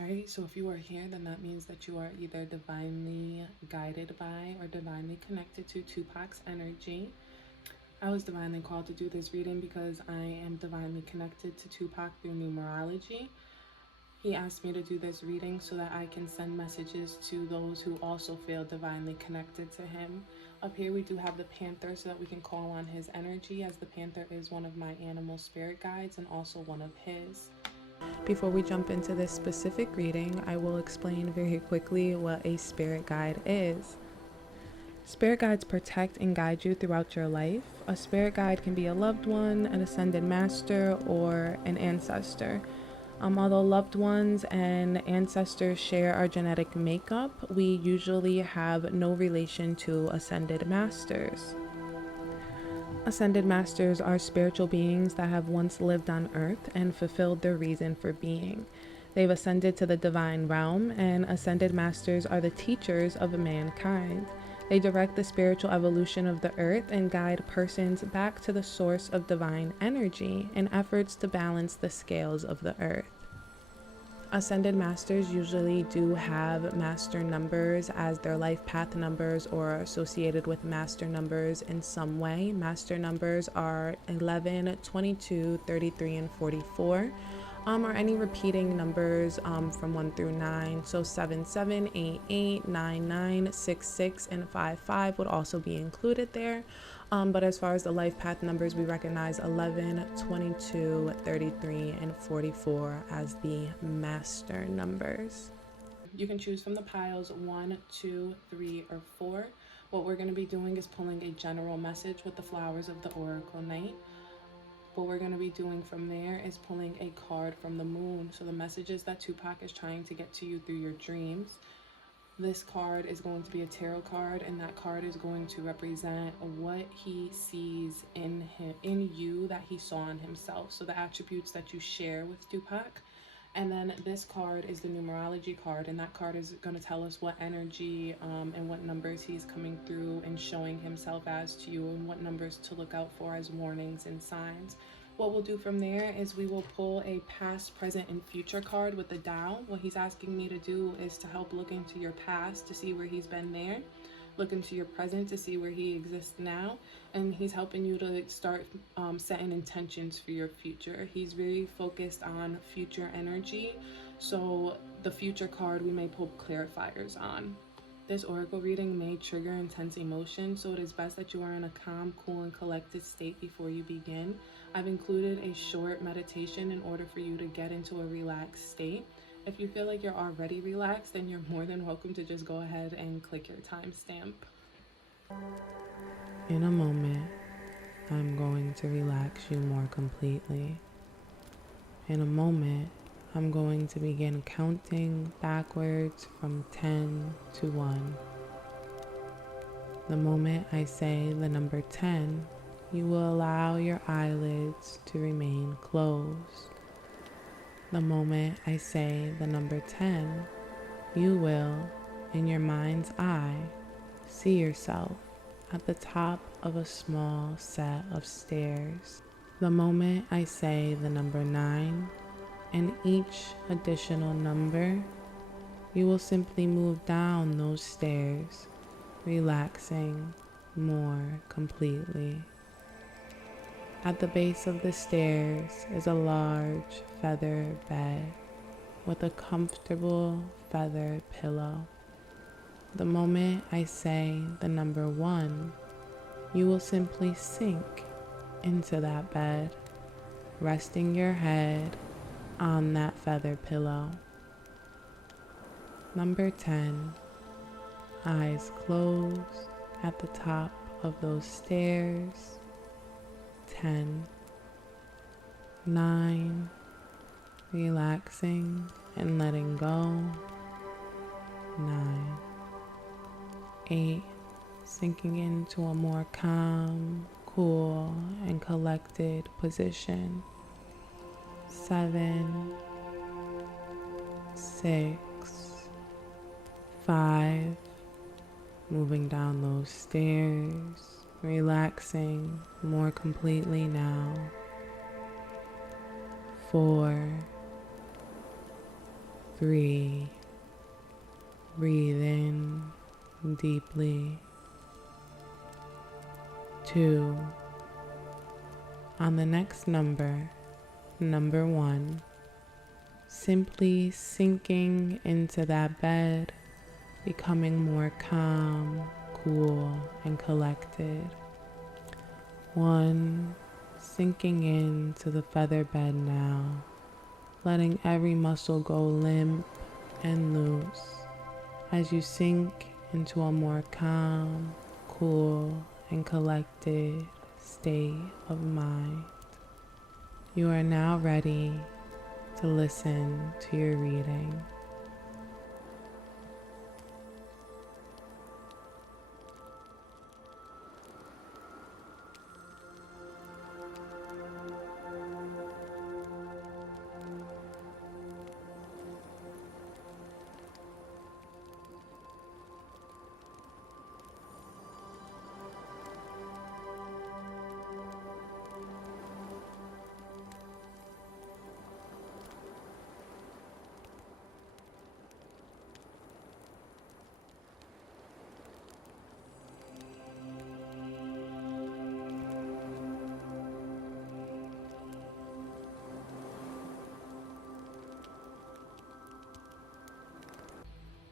Alright, so if you are here, then that means that you are either divinely guided by or divinely connected to Tupac's energy. I was divinely called to do this reading because I am divinely connected to Tupac through numerology. He asked me to do this reading so that I can send messages to those who also feel divinely connected to him. Up here we do have the panther so that we can call on his energy, as the panther is one of my animal spirit guides and also one of his. Before we jump into this specific reading, I will explain very quickly what a spirit guide is. Spirit guides protect and guide you throughout your life. A spirit guide can be a loved one, an ascended master, or an ancestor. Although loved ones and ancestors share our genetic makeup, we usually have no relation to ascended masters. Ascended masters are spiritual beings that have once lived on earth and fulfilled their reason for being. They've ascended to the divine realm, and ascended masters are the teachers of mankind. They direct the spiritual evolution of the earth and guide persons back to the source of divine energy in efforts to balance the scales of the earth. Ascended masters usually do have master numbers as their life path numbers or are associated with master numbers in some way. Master numbers are 11, 22, 33, and 44. Or any repeating numbers from 1 through 9. So 7, 7, 8, 8, 9, 9, 6, 6, and 5, 5 would also be included there. But as far as the life path numbers, we recognize 11, 22, 33, and 44 as the master numbers. You can choose from the piles 1, 2, 3, or 4. What we're going to be doing is pulling a general message with the flowers of the Oracle Night. What we're going to be doing from there is pulling a card from the moon. So the messages that Tupac is trying to get to you through your dreams. This card is going to be a tarot card, and that card is going to represent what he sees in you that he saw in himself. So the attributes that you share with Tupac. And then this card is the numerology card, and that card is going to tell us what energy and what numbers he's coming through and showing himself as to you, and what numbers to look out for as warnings and signs. What we'll do from there is we will pull a past, present, and future card with the Tao. What he's asking me to do is to help look into your past to see where he's been there, look into your present to see where he exists now, and he's helping you to start setting intentions for your future. He's very focused on future energy, so the future card we may pull clarifiers on. This oracle reading may trigger intense emotion, so it is best that you are in a calm, cool, and collected state before you begin. I've included a short meditation in order for you to get into a relaxed state. If you feel like you're already relaxed, then you're more than welcome to just go ahead and click your timestamp. In a moment, I'm going to relax you more completely. In a moment, I'm going to begin counting backwards from 10 to 1. The moment I say the number 10, you will allow your eyelids to remain closed. The moment I say the number 10, you will, in your mind's eye, see yourself at the top of a small set of stairs. The moment I say the number 9, and each additional number, you will simply move down those stairs, relaxing more completely. At the base of the stairs is a large feather bed with a comfortable feather pillow. The moment I say the number 1, you will simply sink into that bed, resting your head on that feather pillow. Number 10, eyes closed at the top of those stairs. 10, 9, relaxing and letting go. 9, 8, sinking into a more calm, cool, and collected position. 7, 6, 5, moving down those stairs, relaxing more completely now. 4, 3. Breathe in deeply. 2. On the next number, number 1, simply sinking into that bed, becoming more calm, cool, and collected. 1, sinking into the feather bed now, letting every muscle go limp and loose as you sink into a more calm, cool, and collected state of mind. You are now ready to listen to your reading.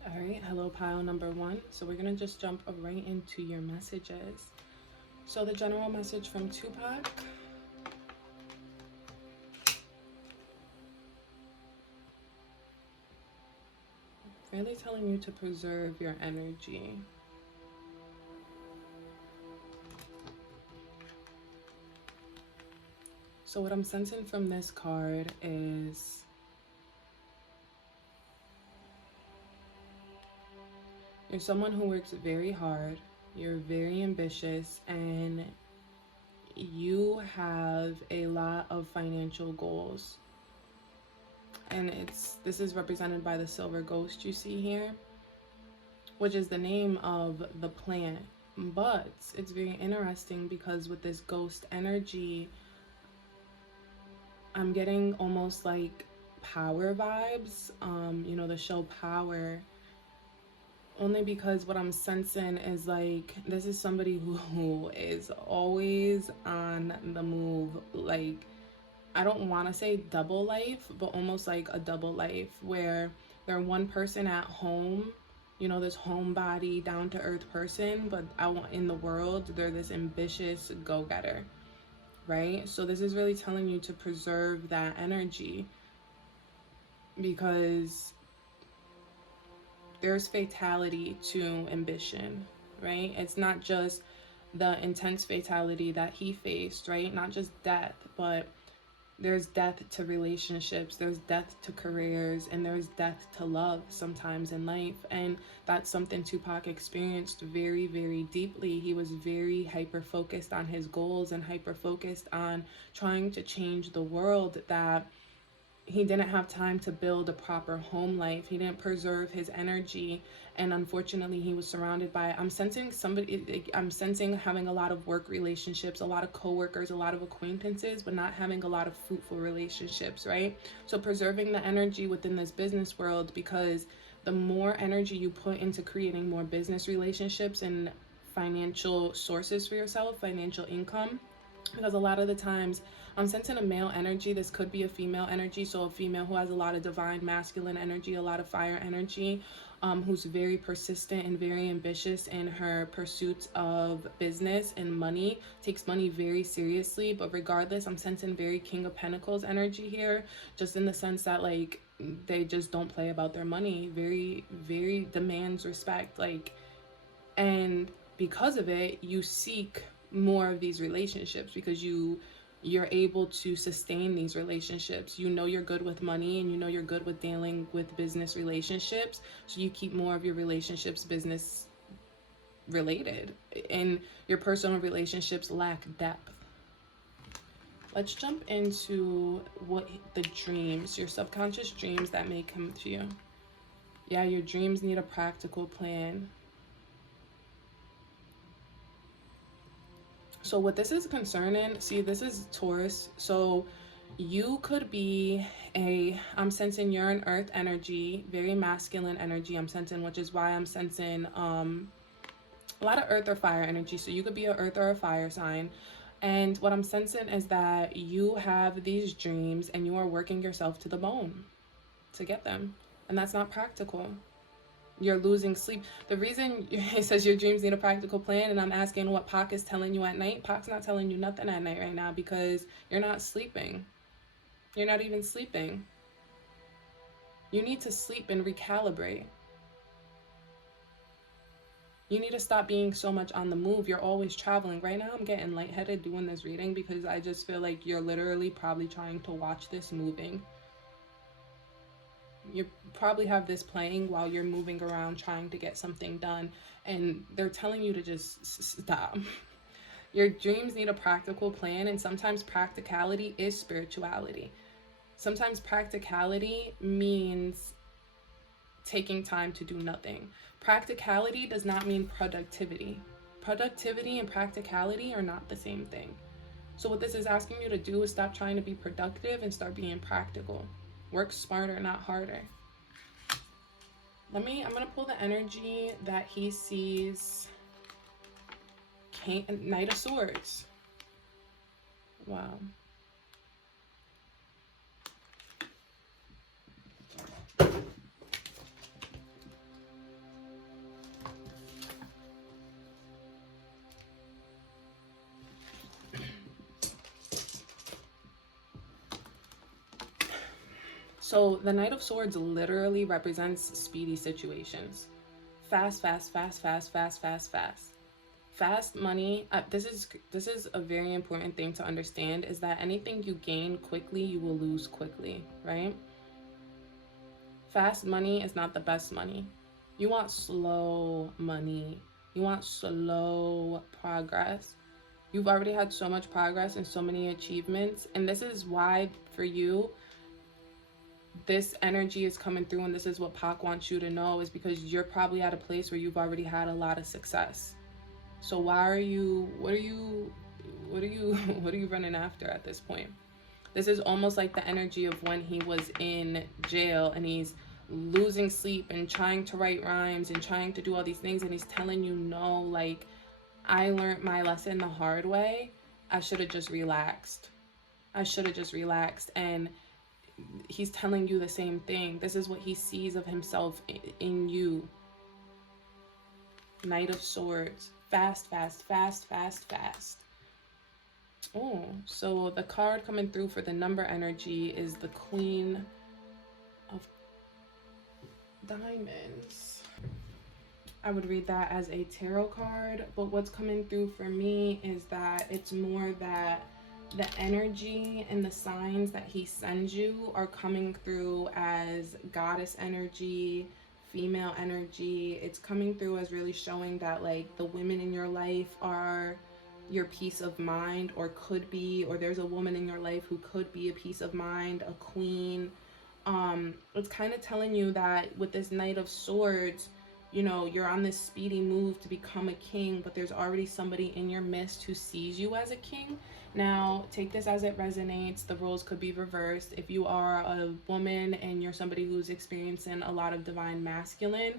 All right, hello pile number 1. So we're gonna just jump right into your messages. So the general message from Tupac. Really telling you to preserve your energy. So what I'm sensing from this card is you're someone who works very hard, you're very ambitious, and you have a lot of financial goals. And this is represented by the silver ghost you see here, which is the name of the plant. But it's very interesting because with this ghost energy, I'm getting almost like Power vibes, you know, the show Power. Only because what I'm sensing is like this is somebody who is always on the move. Like, I don't want to say double life, but almost like a double life where they're one person at home, you know, this homebody, down to earth person, but out in the world, they're this ambitious go-getter, right? So this is really telling you to preserve that energy because there's fatality to ambition, right? It's not just the intense fatality that he faced, right? Not just death, but there's death to relationships, there's death to careers, and there's death to love sometimes in life. And that's something Tupac experienced very, very deeply. He was very hyper focused on his goals and hyper focused on trying to change the world, that he didn't have time to build a proper home life. He didn't preserve his energy, and unfortunately he was surrounded by, I'm sensing having a lot of work relationships, a lot of coworkers, a lot of acquaintances, but not having a lot of fruitful relationships, right? So preserving the energy within this business world, because the more energy you put into creating more business relationships and financial sources for yourself, financial income, because a lot of the times I'm sensing a male energy. This could be a female energy. So a female who has a lot of divine masculine energy, a lot of fire energy, who's very persistent and very ambitious in her pursuits of business and money, takes money very seriously. But regardless, I'm sensing very King of Pentacles energy here, just in the sense that like they just don't play about their money. Very, very demands respect. Like, and because of it, you seek more of these relationships because you're able to sustain these relationships. You know you're good with money, and you know you're good with dealing with business relationships, so you keep more of your relationships business related, and your personal relationships lack depth. Let's jump into what the dreams, your subconscious dreams that may come to you. Yeah, your dreams need a practical plan. So what this is concerning, see, this is Taurus. So You could be I'm sensing you're an earth energy, very masculine energy I'm sensing, which is why I'm sensing a lot of earth or fire energy. So you could be an earth or a fire sign. And what I'm sensing is that you have these dreams and you are working yourself to the bone to get them. And that's not practical. You're losing sleep. The reason it says your dreams need a practical plan, and I'm asking what Pac is telling you at night. Pac's not telling you nothing at night right now because you're not sleeping. You're not even sleeping. You need to sleep and recalibrate. You need to stop being so much on the move. You're always traveling. Right now, I'm getting lightheaded doing this reading because I just feel like you're literally probably trying to watch this moving. You probably have this playing while you're moving around trying to get something done, and they're telling you to just stop. Your dreams need a practical plan, and sometimes practicality is spirituality. Sometimes practicality means taking time to do nothing. Practicality does not mean productivity. Productivity and practicality are not the same thing. So what this is asking you to do is stop trying to be productive and start being practical. Work smarter, not harder. I'm gonna pull the energy that he sees. Knight of Swords. Wow. So the Knight of Swords literally represents speedy situations. Fast, fast, fast, fast, fast, fast, fast. Fast money. This is a very important thing to understand, is that anything you gain quickly, you will lose quickly, right? Fast money is not the best money. You want slow money. You want slow progress. You've already had so much progress and so many achievements, and this is why for you this energy is coming through, and this is what Pac wants you to know, is because you're probably at a place where you've already had a lot of success. So what are you running after at this point? This is almost like the energy of when he was in jail and he's losing sleep and trying to write rhymes and trying to do all these things, and he's telling you, no, like, I learned my lesson the hard way. I should have just relaxed. And he's telling you the same thing. This is what he sees of himself in you. Knight of Swords. Fast, fast, fast, fast, fast. Oh, so the card coming through for the number energy is the Queen of Diamonds. I would read that as a tarot card, but what's coming through for me is that it's more that the energy and the signs that he sends you are coming through as goddess energy, female energy. It's coming through as really showing that, like, the women in your life are your peace of mind, or could be, or there's a woman in your life who could be a peace of mind, a queen. It's kind of telling you that with this Knight of Swords, you know, you're on this speedy move to become a king, but there's already somebody in your midst who sees you as a king. Now, take this as it resonates. The roles could be reversed. If you are a woman and you're somebody who's experiencing a lot of divine masculine,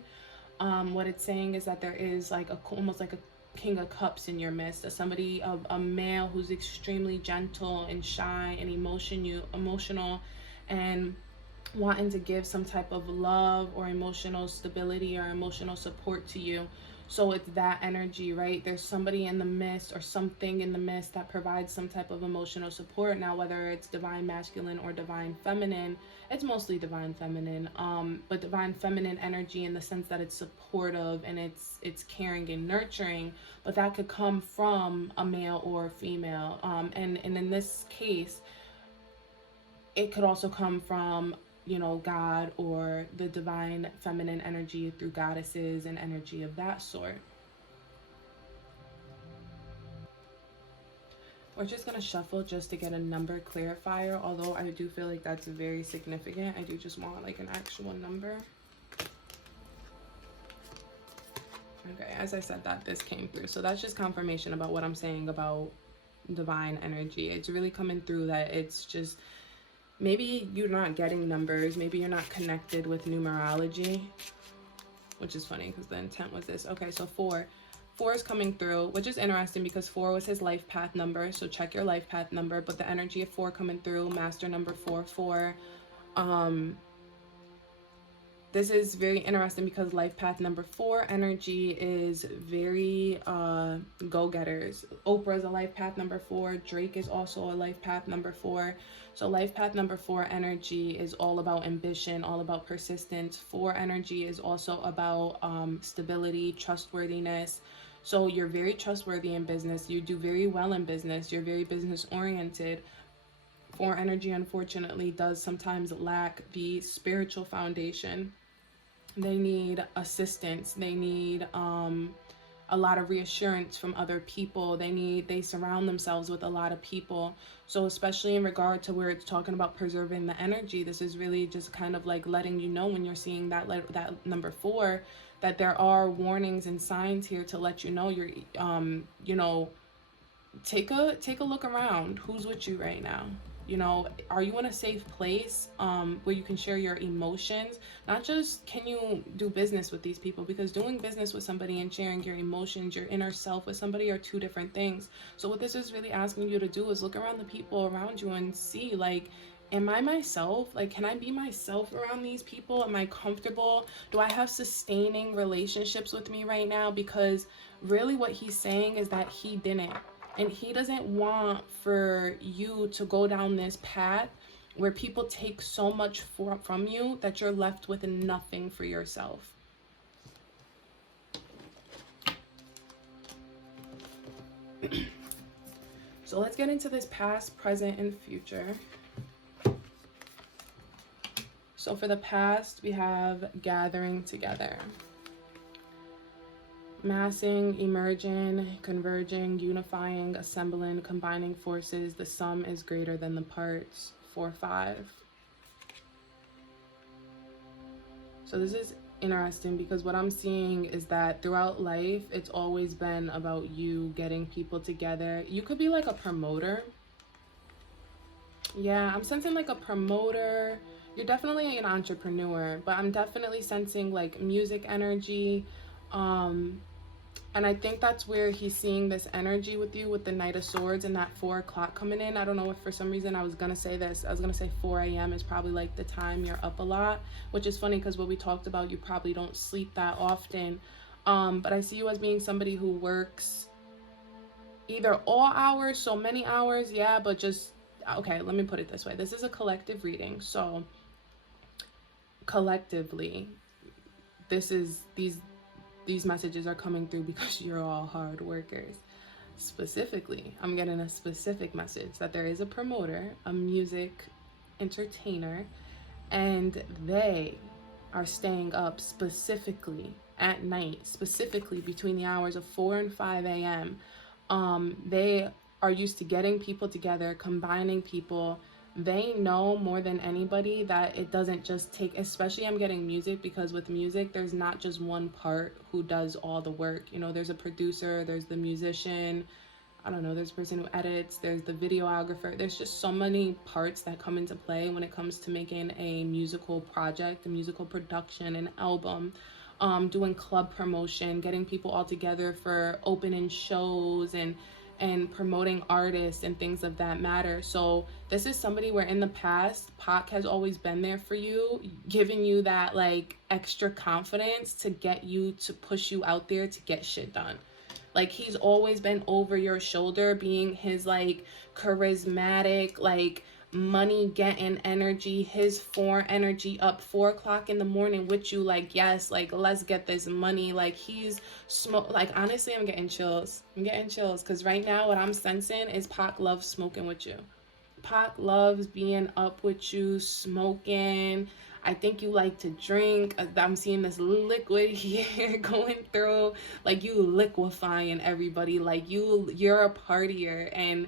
what it's saying is that there is like almost like a King of Cups in your midst, a male who's extremely gentle and shy and emotional and wanting to give some type of love or emotional stability or emotional support to you. So it's that energy, right? There's somebody in the midst or something in the midst that provides some type of emotional support. Now, whether it's divine masculine or divine feminine, it's mostly divine feminine, but divine feminine energy in the sense that it's supportive and it's caring and nurturing, but that could come from a male or a female. And in this case, it could also come from, you know, God or the divine feminine energy through goddesses and energy of that sort. We're just going to shuffle just to get a number clarifier, although I do feel like that's very significant. I do just want like an actual number. Okay, as I said that, this came through. So that's just confirmation about what I'm saying about divine energy. It's really coming through that it's just, maybe you're not getting numbers, maybe you're not connected with numerology, which is funny because the intent was this. Okay, so 4 is coming through, which is interesting because 4 was his life path number, so check your life path number. But the energy of 4 coming through, master number 4. This is very interesting because life path number 4 energy is very go-getters. Oprah's a life path number 4. Drake is also a life path number 4. So life path number 4 energy is all about ambition, all about persistence. 4 energy is also about stability, trustworthiness. So you're very trustworthy in business. You do very well in business. You're very business oriented. 4 energy, unfortunately, does sometimes lack the spiritual foundation. They need assistance. They need a lot of reassurance from other people. They surround themselves with a lot of people. So especially in regard to where it's talking about preserving the energy, this is really just kind of like letting you know when you're seeing that number 4, that there are warnings and signs here to let you know you're you know, take a look around. Who's with you right now? You know, are you in a safe place where you can share your emotions? Not just can you do business with these people, because doing business with somebody and sharing your emotions, your inner self with somebody are 2 different things. So what this is really asking you to do is look around the people around you and see, like, am I myself? Like, can I be myself around these people? Am I comfortable? Do I have sustaining relationships with me right now? Because really what he's saying is that he didn't. And he doesn't want for you to go down this path where people take so much from you that you're left with nothing for yourself. So let's get into this past, present, and future. So for the past, we have gathering together. Massing, emerging, converging, unifying, assembling, combining forces. The sum is greater than the parts. 4-5. So this is interesting because what I'm seeing is that throughout life, it's always been about you getting people together. You could be like a promoter. Yeah, I'm sensing like a promoter. You're definitely an entrepreneur, but I'm definitely sensing like music energy. And I think that's where he's seeing this energy with you with the Knight of Swords and that 4 o'clock coming in. I don't know if for some reason I was going to say this. I was going to say 4 a.m. is probably like the time you're up a lot, which is funny because what we talked about, you probably don't sleep that often. But I see you as being somebody who works either all hours, so many hours, yeah, but just, okay, let me put it this way. This is a collective reading. So collectively, these messages are coming through because you're all hard workers. Specifically, I'm getting a specific message that there is a promoter, a music entertainer, and they are staying up specifically at night, specifically between the hours of 4 and 5 a.m. They are used to getting people together, combining people. They know more than anybody that it doesn't just take, especially I'm getting music, because with music, there's not just one part who does all the work. You know, there's a producer, there's the musician, I don't know, there's a person who edits, there's the videographer. There's just so many parts that come into play when it comes to making a musical project, a musical production, an album, doing club promotion, getting people all together for opening shows and promoting artists and things of that matter. So this is somebody where in the past, Pac has always been there for you, giving you that like extra confidence to get you to push you out there to get shit done. Like he's always been over your shoulder, being his like charismatic, like money getting energy, his 4 energy, up 4 o'clock in the morning with you, like, yes, like, let's get this money. Like he's like, honestly, I'm getting chills because right now what I'm sensing is Pac loves smoking with you. Pac loves being up with you, smoking. I think you like to drink. I'm seeing this liquid here going through, like you liquefying everybody, like you're a partier. And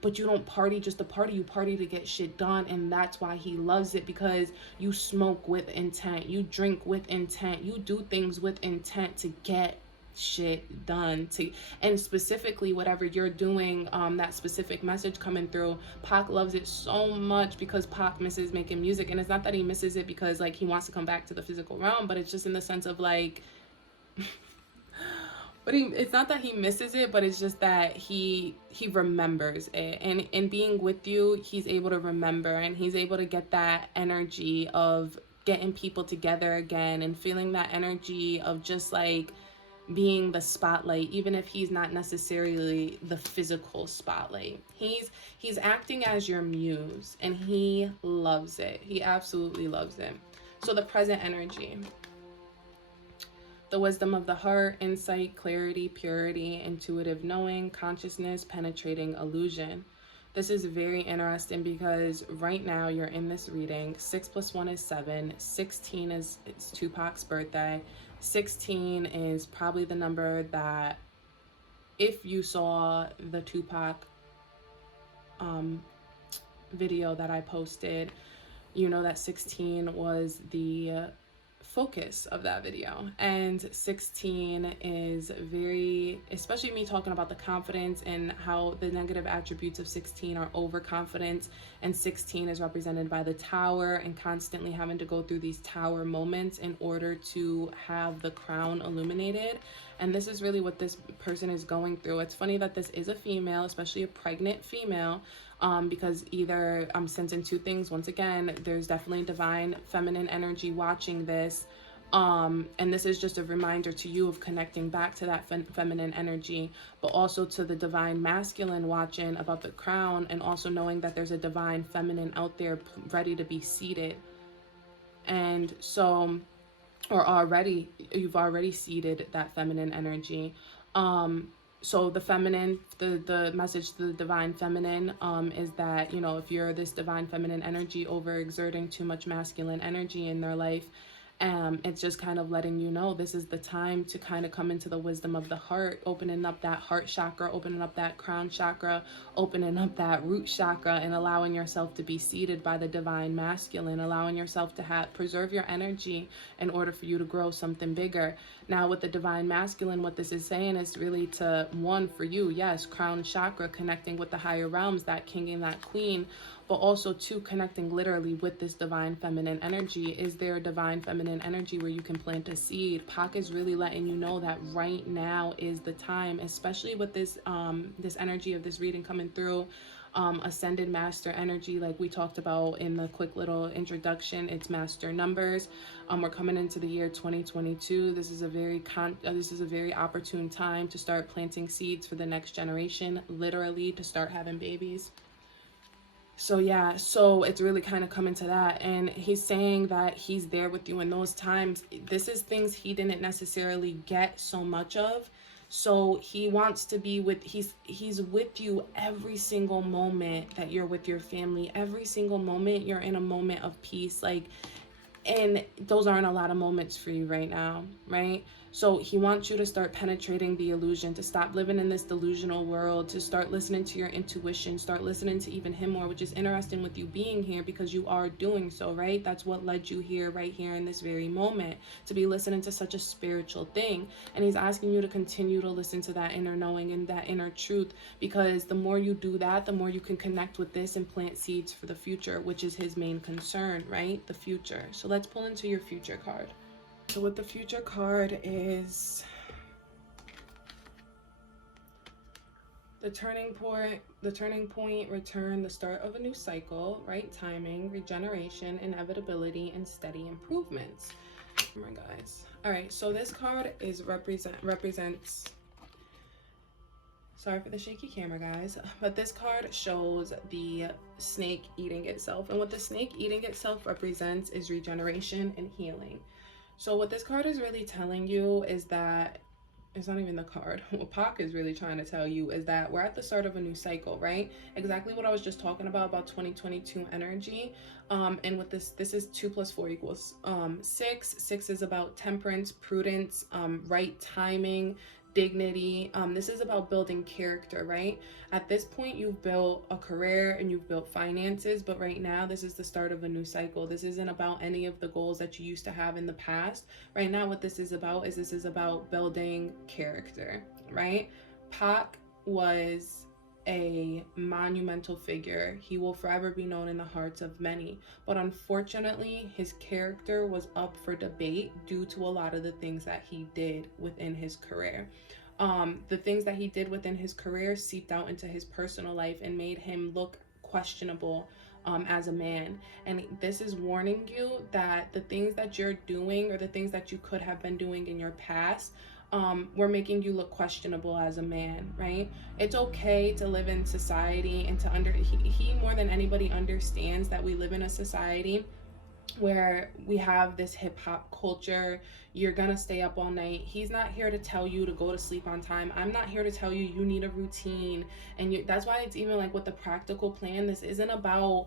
but you don't party just to party, you party to get shit done. And that's why he loves it, because you smoke with intent, you drink with intent, you do things with intent to get shit done to, and specifically whatever you're doing, that specific message coming through, Pac loves it so much because Pac misses making music. And it's not that he misses it because like he wants to come back to the physical realm, but it's just in the sense of like but it's not that he misses it, but it's just that he remembers it. And in being with you, he's able to remember, and he's able to get that energy of getting people together again, and feeling that energy of just like being the spotlight, even if he's not necessarily the physical spotlight. He's acting as your muse, and he loves it. He absolutely loves it. So the present energy: the wisdom of the heart, insight, clarity, purity, intuitive knowing, consciousness, penetrating illusion. This is very interesting because right now you're in this reading. 6 + 1 is 7. 16 is Tupac's birthday. 16 is probably the number that, if you saw the Tupac video that I posted, you know that 16 was the focus of that video. And 16 is very, especially me talking about the confidence and how the negative attributes of 16 are overconfidence, and 16 is represented by the tower and constantly having to go through these tower moments in order to have the crown illuminated. And this is really what this person is going through. It's funny that this is a female, especially a pregnant female, because either I'm sensing two things. Once again, there's definitely divine feminine energy watching this, and this is just a reminder to you of connecting back to that feminine energy, but also to the divine masculine watching about the crown, and also knowing that there's a divine feminine out there ready to be seated. And so, or you've already seeded that feminine energy. So the feminine, the message to the divine feminine is that, you know, if you're this divine feminine energy overexerting too much masculine energy in their life, it's just kind of letting you know this is the time to kind of come into the wisdom of the heart, opening up that heart chakra, opening up that crown chakra, opening up that root chakra, and allowing yourself to be seated by the divine masculine, allowing yourself to preserve your energy in order for you to grow something bigger. Now with the divine masculine, what this is saying is really to, one, for you, yes, crown chakra, connecting with the higher realms, that king and that queen, but also two, connecting literally with this divine feminine energy. Is there a divine feminine energy where you can plant a seed? Pac is really letting you know that right now is the time, especially with this this energy of this reading coming through. Ascended master energy, like we talked about in the quick little introduction, it's master numbers. We're coming into the year 2022. This is a very opportune time to start planting seeds for the next generation, literally to start having babies. So yeah, so it's really kind of coming to that. And he's saying that he's there with you in those times. This is things he didn't necessarily get so much of. So he wants to be with, he's with you every single moment that you're with your family. Every single moment you're in a moment of peace. Like, and those aren't a lot of moments for you right now, right? So he wants you to start penetrating the illusion, to stop living in this delusional world, to start listening to your intuition, start listening to even him more, which is interesting with you being here because you are doing so, right? That's what led you here, right here in this very moment, to be listening to such a spiritual thing. And he's asking you to continue to listen to that inner knowing and that inner truth, because the more you do that, the more you can connect with this and plant seeds for the future, which is his main concern, right? The future. So let's pull into your future card. So what the future card is, the turning point, return, the start of a new cycle, right timing, regeneration, inevitability, and steady improvements. Oh my guys. All right, so this card is represents, sorry for the shaky camera, guys, but this card shows the snake eating itself. And what the snake eating itself represents is regeneration and healing. So what this card is really telling you is that, it's not even the card, what Pac is really trying to tell you is that we're at the start of a new cycle, right? Exactly what I was just talking about 2022 energy. And with this is 2 + 4 = 6. 6 is about temperance, prudence, right timing, dignity. This is about building character, right? At this point, you've built a career and you've built finances, but right now, this is the start of a new cycle. This isn't about any of the goals that you used to have in the past. Right now, what this is about building character, right? Pac was a monumental figure. He will forever be known in the hearts of many. But unfortunately, his character was up for debate due to a lot of the things that he did within his career. The things that he did within his career seeped out into his personal life and made him look questionable as a man. And this is warning you that the things that you're doing or the things that you could have been doing in your past were making you look questionable as a man, right? It's okay to live in society and to he more than anybody understands that we live in a society where we have this hip-hop culture. You're gonna stay up all night. He's not here to tell you to go to sleep on time. I'm not here to tell you you need a routine. And that's why it's even like with the practical plan, this isn't about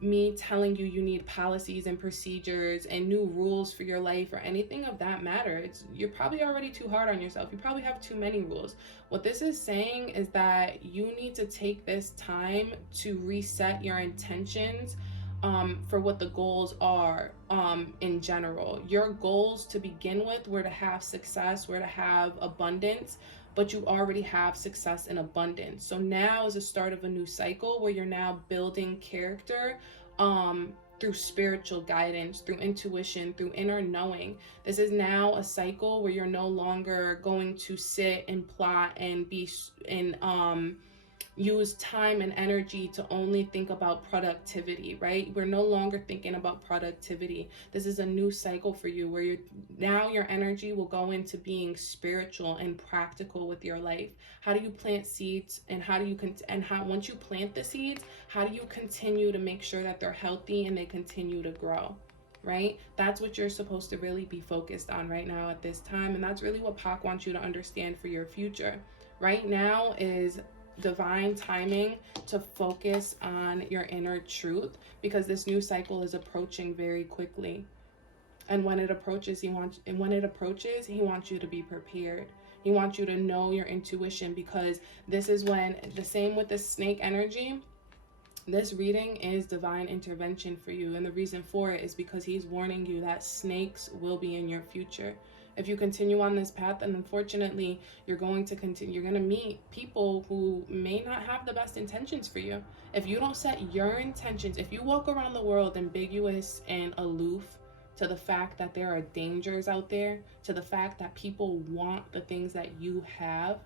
me telling you need policies and procedures and new rules for your life or anything of that matter. You're probably already too hard on yourself. You probably have too many rules. What this is saying is that you need to take this time to reset your intentions for what the goals are in general. Your goals to begin with were to have success, were to have abundance, but you already have success and abundance. So now is the start of a new cycle where you're now building character through spiritual guidance, through intuition, through inner knowing. This is now a cycle where you're no longer going to sit and plot and use time and energy to only think about productivity, right? We're no longer thinking about productivity. This is a new cycle for you where your energy will go into being spiritual and practical with your life. How do you plant seeds, and once you plant the seeds, how do you continue to make sure that they're healthy and they continue to grow? Right? That's what you're supposed to really be focused on right now at this time. And that's really what Pac wants you to understand for your future. Right now is divine timing to focus on your inner truth, because this new cycle is approaching very quickly. And when it approaches, he wants you to be prepared. He wants you to know your intuition, because this is when, the same with the snake energy, this reading is divine intervention for you. And the reason for it is because he's warning you that snakes will be in your future. If you continue on this path, then unfortunately, you're going to meet people who may not have the best intentions for you. If you don't set your intentions, if you walk around the world ambiguous and aloof to the fact that there are dangers out there, to the fact that people want the things that you have,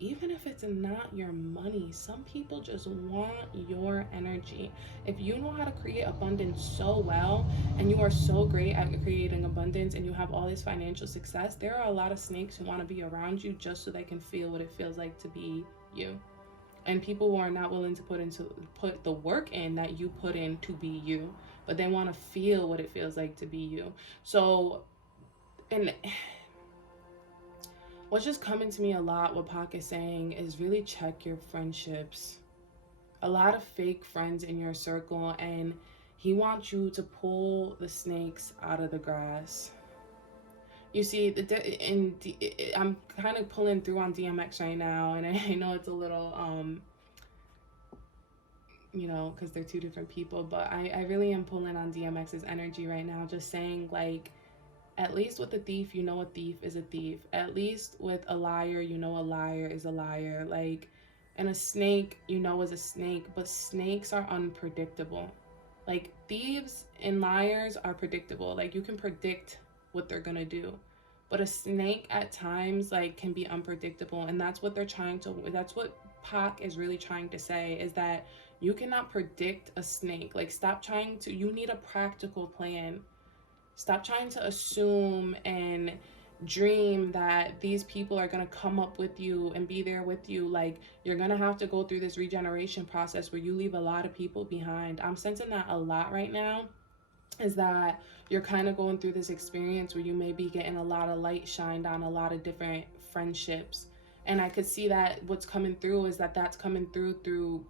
even if it's not your money, some people just want your energy. If you know how to create abundance so well, and you are so great at creating abundance, and you have all this financial success, there are a lot of snakes who want to be around you just so they can feel what it feels like to be you. And people who are not willing to put the work in that you put in to be you, but they want to feel what it feels like to be you. So, and what's just coming to me a lot, what Pac is saying, is really check your friendships. A lot of fake friends in your circle, and he wants you to pull the snakes out of the grass. You see, I'm kind of pulling through on DMX right now, and I know it's a little, because they're two different people, but I really am pulling on DMX's energy right now, just saying, like, at least with a thief, you know a thief is a thief. At least with a liar, you know a liar is a liar. Like, and a snake, you know, is a snake. But snakes are unpredictable. Like, thieves and liars are predictable. Like, you can predict what they're gonna do. But a snake at times, like, can be unpredictable. And that's what that's what Pac is really trying to say, is that you cannot predict a snake. Like, you need a practical plan. Stop trying to assume and dream that these people are going to come up with you and be there with you. Like, you're going to have to go through this regeneration process where you leave a lot of people behind. I'm sensing that a lot right now, is that you're kind of going through this experience where you may be getting a lot of light shined on a lot of different friendships. And I could see that what's coming through is that's coming through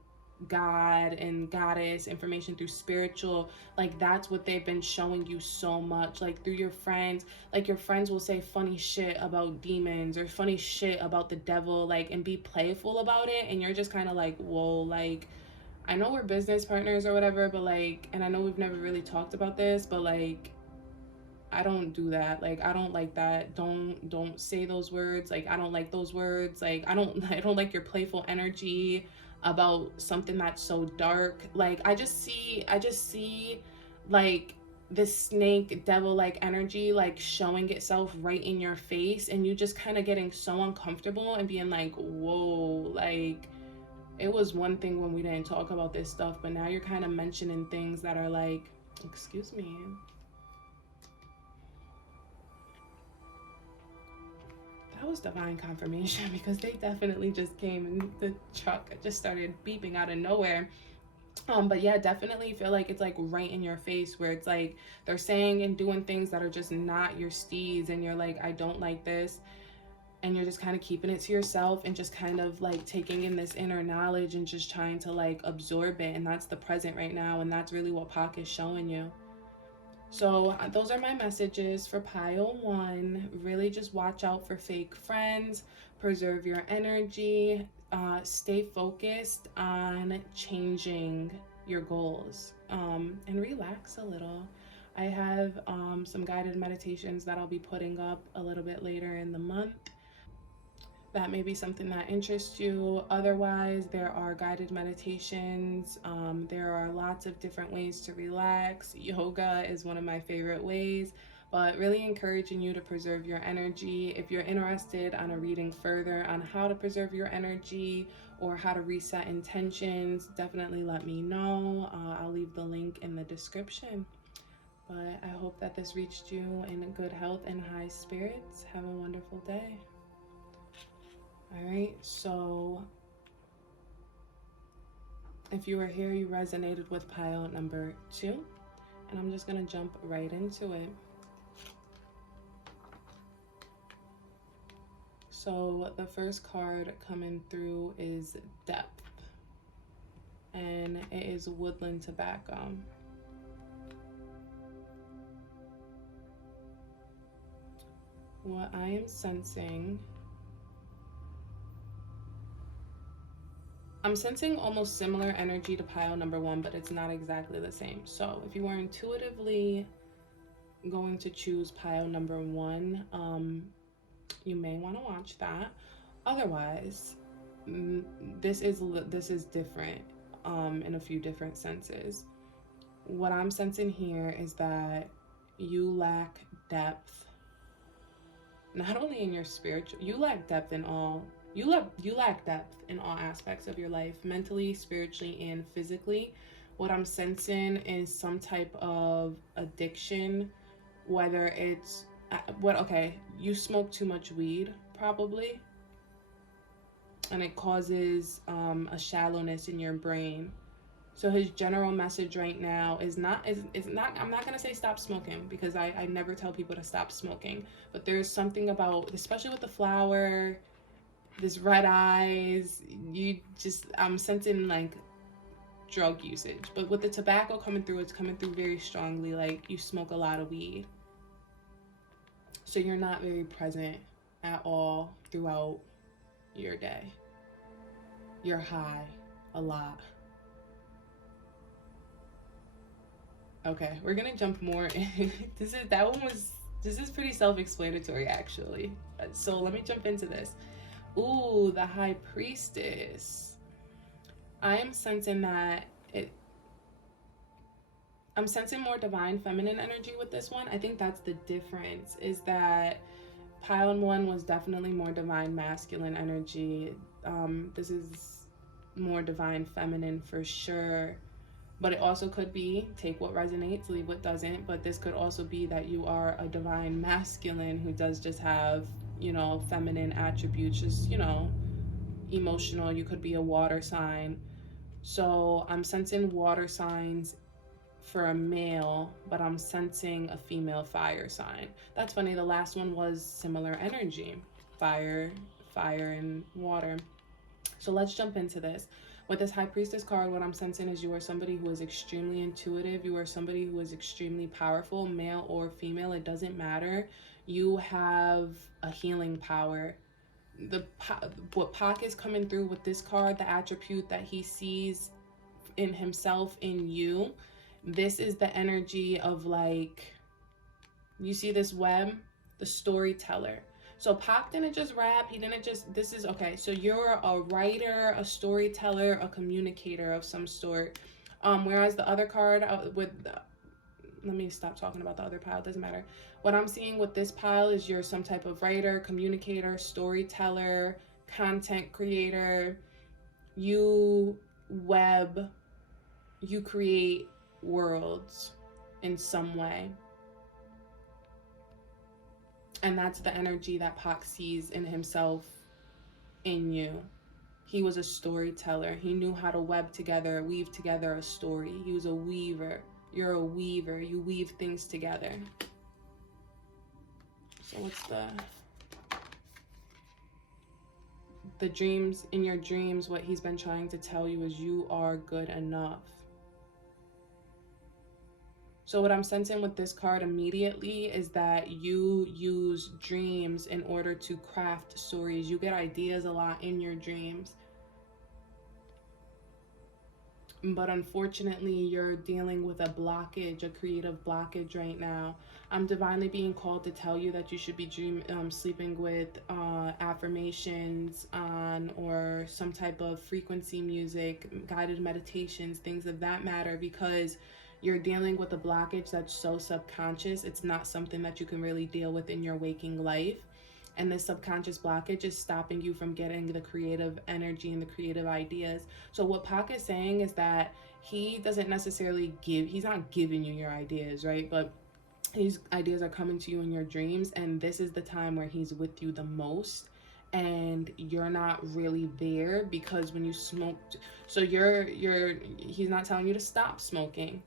God and goddess, information through spiritual, like that's what they've been showing you so much, like through your friends. Like your friends will say funny shit about demons or funny shit about the devil, like, and be playful about it, and you're just kind of like, whoa, like, I know we're business partners or whatever, but like, and I know we've never really talked about this, but like, I don't do that. Like, I don't like that. Don't say those words. Like, I don't like those words. Like, I don't like your playful energy about something that's so dark. Like, I just see like this snake devil like energy like showing itself right in your face, and you just kind of getting so uncomfortable and being like, "Whoa, like it was one thing when we didn't talk about this stuff, but now you're kind of mentioning things that are like, excuse me." That was divine confirmation because they definitely just came and the truck just started beeping out of nowhere. But yeah, definitely feel like it's like right in your face, where it's like they're saying and doing things that are just not your steeds, and you're like, I don't like this, and you're just kind of keeping it to yourself and just kind of like taking in this inner knowledge and just trying to like absorb it. And that's the present right now, and that's really what Pac is showing you. So those are my messages for pile 1. Really just watch out for fake friends, preserve your energy, stay focused on changing your goals, and relax a little. I have some guided meditations that I'll be putting up a little bit later in the month. That may be something that interests you. Otherwise, there are guided meditations. There are lots of different ways to relax. Yoga is one of my favorite ways, but really encouraging you to preserve your energy. If you're interested on a reading further on how to preserve your energy or how to reset intentions, definitely let me know. I'll leave the link in the description. But I hope that this reached you in good health and high spirits. Have a wonderful day. All right, so if you were here, you resonated with pile number 2, and I'm just gonna jump right into it. So the first card coming through is Depth, and it is woodland tobacco. What I am sensing, I'm sensing almost similar energy to pile number 1, but it's not exactly the same. So if you are intuitively going to choose pile number 1, you may want to watch that. Otherwise, this is different in a few different senses. What I'm sensing here is that you lack depth, not only in your spiritual, you lack depth in all. You lack depth in all aspects of your life, mentally, spiritually, and physically. What I'm sensing is some type of addiction, whether it's you smoke too much weed, probably, and it causes a shallowness in your brain. So his general message right now is not, I'm not going to say stop smoking, because I never tell people to stop smoking, but there's something about, especially with the flower, this red eyes, I'm sensing like drug usage. But with the tobacco coming through, it's coming through very strongly, like you smoke a lot of weed. So you're not very present at all throughout your day. You're high a lot. Okay, we're gonna jump more in. This is pretty self-explanatory, actually. So let me jump into this. Ooh, the High Priestess. I am sensing that I'm sensing more divine feminine energy with this one. I think that's the difference, is that pile 1 was definitely more divine masculine energy. This is more divine feminine for sure. But it also could be, take what resonates, leave what doesn't. But this could also be that you are a divine masculine who does just have, feminine attributes, just, emotional. You could be a water sign. So I'm sensing water signs for a male, but I'm sensing a female fire sign. That's funny. The last one was similar energy, fire and water. So let's jump into this. With this High Priestess card, what I'm sensing is you are somebody who is extremely intuitive. You are somebody who is extremely powerful, male or female, it doesn't matter. You have a healing power. What Pac is coming through with this card, the attribute that he sees in himself in you, this is the energy of, like, you see this web, the storyteller. So Pac didn't just rap, he didn't just, this is, okay, so you're a writer, a storyteller, a communicator of some sort. Whereas the other card let me stop talking about the other pile, it doesn't matter. What I'm seeing with this pile is you're some type of writer, communicator, storyteller, content creator. You create worlds in some way. And that's the energy that Pac sees in himself in you. He was a storyteller. He knew how to weave together a story. He was a weaver. You're a weaver. You weave things together. So what's the dreams? In your dreams, what he's been trying to tell you is you are good enough. So what I'm sensing with this card immediately is that you use dreams in order to craft stories. You get ideas a lot in your dreams. But unfortunately, you're dealing with a blockage, a creative blockage right now. I'm divinely being called to tell you that you should be sleeping with affirmations on, or some type of frequency music, guided meditations, things of that matter, because you're dealing with a blockage that's so subconscious. It's not something that you can really deal with in your waking life. And this subconscious blockage is stopping you from getting the creative energy and the creative ideas. So what Pac is saying is that he doesn't necessarily he's not giving you your ideas, right? But these ideas are coming to you in your dreams, and this is the time where he's with you the most. And you're not really there, because when you smoked, so he's not telling you to stop smoking.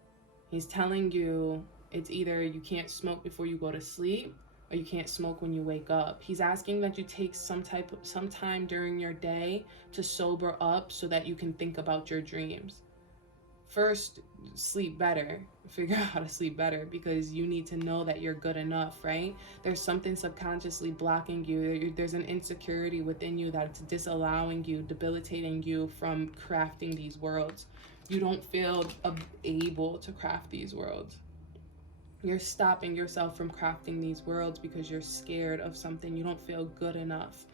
He's telling you it's either you can't smoke before you go to sleep, or you can't smoke when you wake up. He's asking that you take some time during your day to sober up so that you can think about your dreams. First, sleep better. Figure out how to sleep better, because you need to know that you're good enough, right? There's something subconsciously blocking you. There's an insecurity within you that's disallowing you, debilitating you from crafting these worlds. You don't feel able to craft these worlds. You're stopping yourself from crafting these worlds because you're scared of something. You don't feel good enough.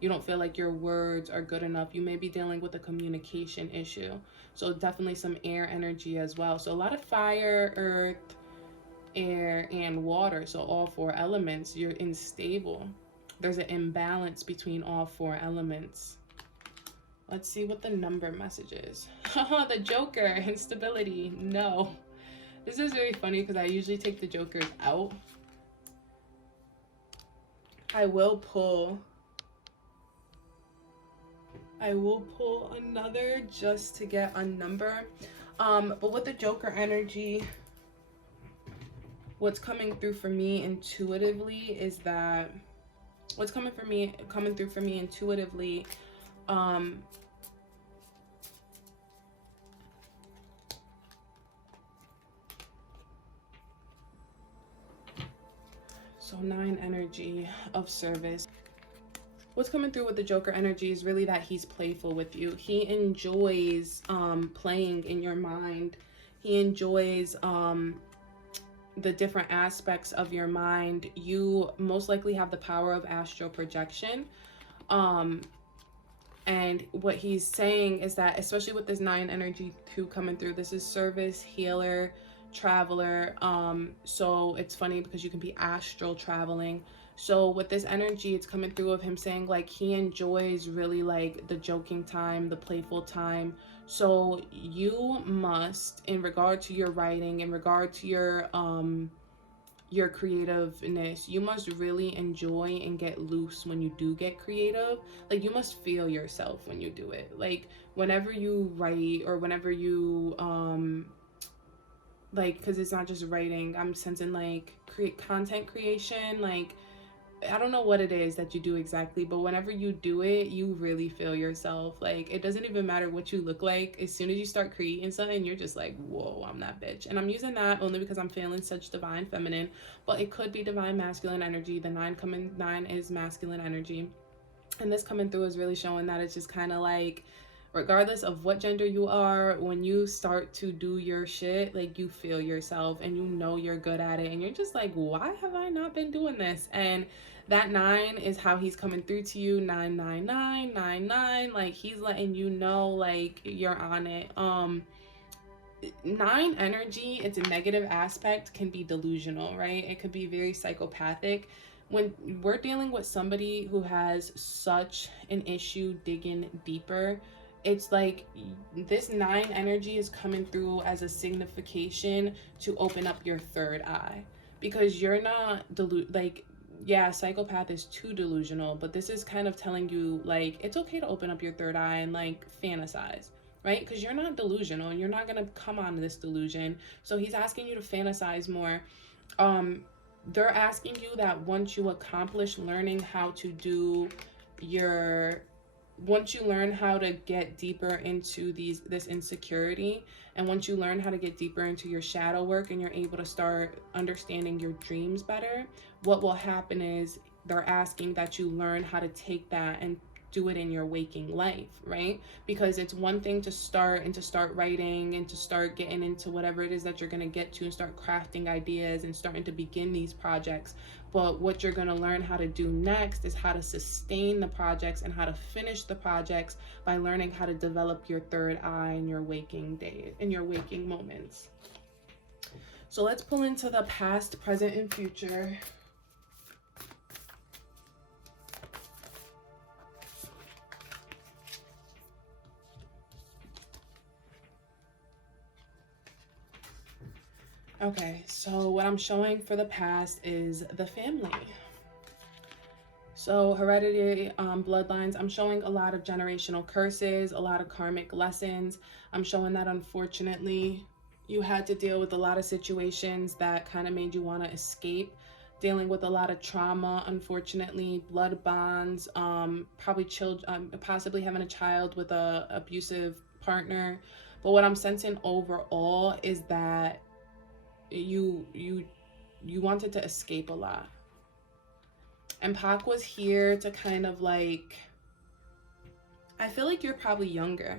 You don't feel like your words are good enough. You may be dealing with a communication issue. So definitely some air energy as well. So a lot of fire, earth, air, and water. So all four elements. You're unstable. There's an imbalance between all four elements. Let's see what the number message is. The Joker, instability. No. This is very funny because I usually take the Jokers out. I will pull another just to get a number. But with the Joker energy, what's coming through for me intuitively is that coming through for me intuitively, so 9 energy of service. What's coming through with the Joker energy is really that he's playful with you. He enjoys playing in your mind. He enjoys the different aspects of your mind. You most likely have the power of astral projection. And what he's saying is that, especially with this 9 energy 2 coming through, this is service, healer, traveler. So it's funny because you can be astral traveling. So with this energy, it's coming through of him saying like he enjoys really like the joking time, the playful time. So you must, in regard to your writing, in regard to your creativeness, you must really enjoy and get loose when you do get creative. Like you must feel yourself when you do it. Like whenever you write, or whenever you like, because it's not just writing, I'm sensing like content creation, like I don't know what it is that you do exactly, but whenever you do it, you really feel yourself. Like, it doesn't even matter what you look like. As soon as you start creating something, you're just like, whoa, I'm that bitch. And I'm using that only because I'm feeling such divine feminine, but it could be divine masculine energy. The 9 is masculine energy. And this coming through is really showing that it's just kind of like, regardless of what gender you are, when you start to do your shit, like, you feel yourself and you know you're good at it, and you're just like, why have I not been doing this? And that 9 is how he's coming through to you. 99999, like, he's letting you know, like, you're on it. 9 energy, its a negative aspect, can be delusional, right? It could be very psychopathic. When we're dealing with somebody who has such an issue digging deeper, it's like this 9 energy is coming through as a signification to open up your third eye, because you're not like, yeah, psychopath is too delusional, but this is kind of telling you, like, it's okay to open up your third eye and, like, fantasize, right? Because you're not delusional and you're not going to come on this delusion. So he's asking you to fantasize more. They're asking you that once you accomplish learning how to do your, once you learn how to get deeper into this insecurity, and once you learn how to get deeper into your shadow work and you're able to start understanding your dreams better, what will happen is they're asking that you learn how to take that and do it in your waking life, right? Because it's one thing to start writing and to start getting into whatever it is that you're going to get to and start crafting ideas and starting to begin these projects. But what you're going to learn how to do next is how to sustain the projects and how to finish the projects by learning how to develop your third eye in your waking day, in your waking moments. So let's pull into the past, present, and future. Okay, so what I'm showing for the past is the family. So hereditary bloodlines, I'm showing a lot of generational curses, a lot of karmic lessons. I'm showing that unfortunately you had to deal with a lot of situations that kind of made you want to escape, dealing with a lot of trauma, unfortunately, blood bonds, probably possibly having a child with a abusive partner. But what I'm sensing overall is that you wanted to escape a lot. And Pac was here to kind of like, I feel like you're probably younger.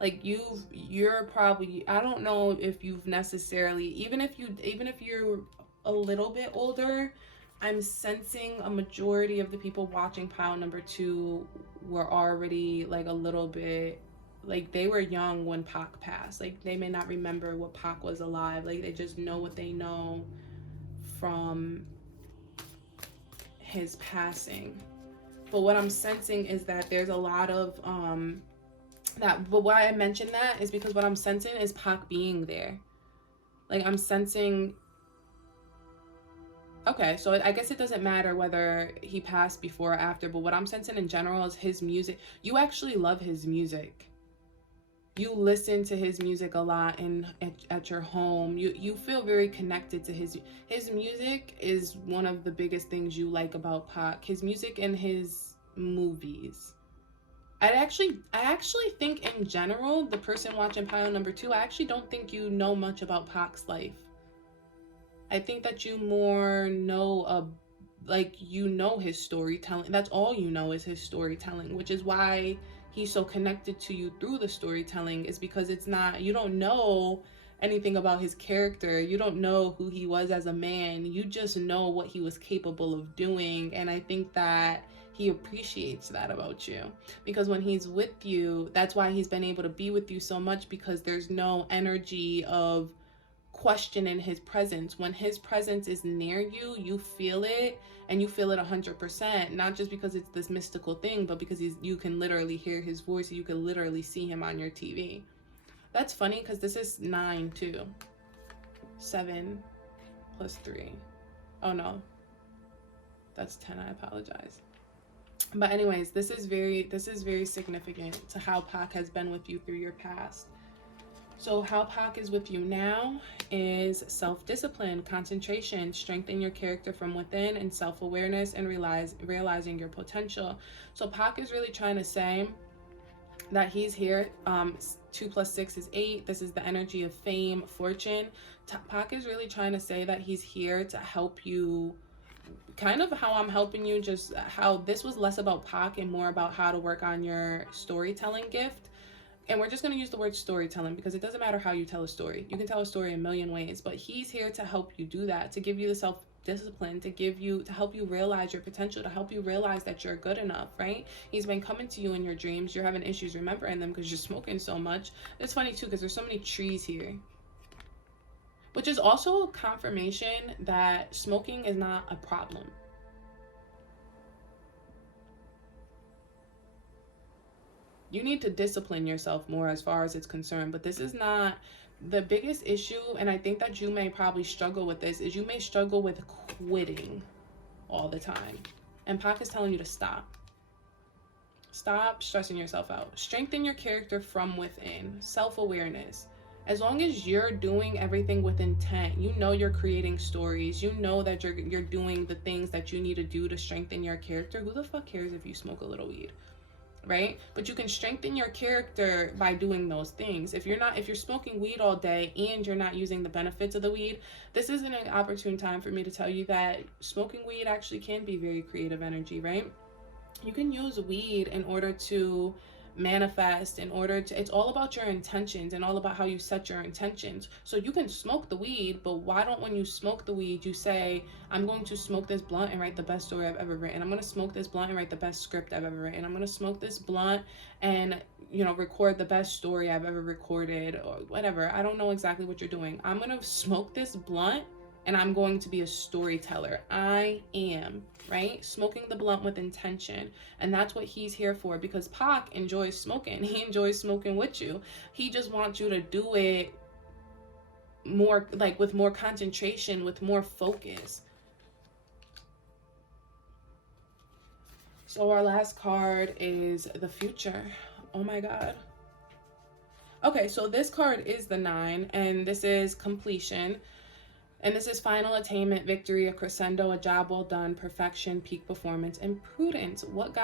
Like you're probably, I don't know if you've necessarily, even if you're a little bit older, I'm sensing a majority of the people watching pile number 2 were already like a little bit, like they were young when Pac passed. Like they may not remember what Pac was alive. Like they just know what they know from his passing. But what I'm sensing is that there's a lot of but why I mentioned that is because what I'm sensing is Pac being there. Like I'm sensing, okay, so I guess it doesn't matter whether he passed before or after, but what I'm sensing in general is his music. You actually love his music. You listen to his music a lot at your home. You feel very connected to his music is one of the biggest things you like about Pac. His music and his movies. I actually think in general, the person watching pile number 2, I actually don't think you know much about Pac's life. I think that you more know like you know his storytelling. That's all you know is his storytelling, which is why he's so connected to you through the storytelling, is because it's not, you don't know anything about his character. You don't know who he was as a man. You just know what he was capable of doing. And I think that he appreciates that about you, because when he's with you, that's why he's been able to be with you so much, because there's no energy of question in his presence. When his presence is near you, you feel it, and you feel it 100%, not just because it's this mystical thing, but because you can literally hear his voice. You can literally see him on your TV. That's funny because this is 9 too. 7 plus 3. Oh no, that's 10. I apologize. But anyways, this is very significant to how Pac has been with you through your past. So how Pac is with you now is self-discipline, concentration, strengthen your character from within, and self-awareness, and realizing your potential. So Pac is really trying to say that he's here. 2 plus 6 is 8. This is the energy of fame, fortune. Pac is really trying to say that he's here to help you, kind of how I'm helping you, just how this was less about Pac and more about how to work on your storytelling gift. And we're just going to use the word storytelling because it doesn't matter how you tell a story. You can tell a story a million ways, but he's here to help you do that, to give you the self-discipline, to help you realize your potential, to help you realize that you're good enough, right? He's been coming to you in your dreams. You're having issues remembering them because you're smoking so much. It's funny too because there's so many trees here, which is also confirmation that smoking is not a problem. You need to discipline yourself more as far as it's concerned, but this is not the biggest issue. And I think that you may probably struggle with this, is you may struggle with quitting all the time. And Pac is telling you to stop. Stop stressing yourself out. Strengthen your character from within. Self-awareness. As long as you're doing everything with intent, you know you're creating stories, you know that you're doing the things that you need to do to strengthen your character. Who the fuck cares if you smoke a little weed? Right? But you can strengthen your character by doing those things. If you're smoking weed all day and you're not using the benefits of the weed, this isn't an opportune time for me to tell you that smoking weed actually can be very creative energy, right? You can use weed in order to manifest, it's all about your intentions and all about how you set your intentions. So you can smoke the weed, but why don't, when you smoke the weed, you say, I'm going to smoke this blunt and write the best story I've ever written. I'm going to smoke this blunt and write the best script I've ever written. I'm going to smoke this blunt and, you know, record the best story I've ever recorded, or whatever. I don't know exactly what you're doing. I'm going to smoke this blunt and I'm going to be a storyteller. I am, right? Smoking the blunt with intention. And that's what he's here for, because Pac enjoys smoking. He enjoys smoking with you. He just wants you to do it more, like with more concentration, with more focus. So our last card is the future. Oh my God. Okay, so this card is the 9, and this is completion. And this is final attainment, victory, a crescendo, a job well done, perfection, peak performance, and prudence. What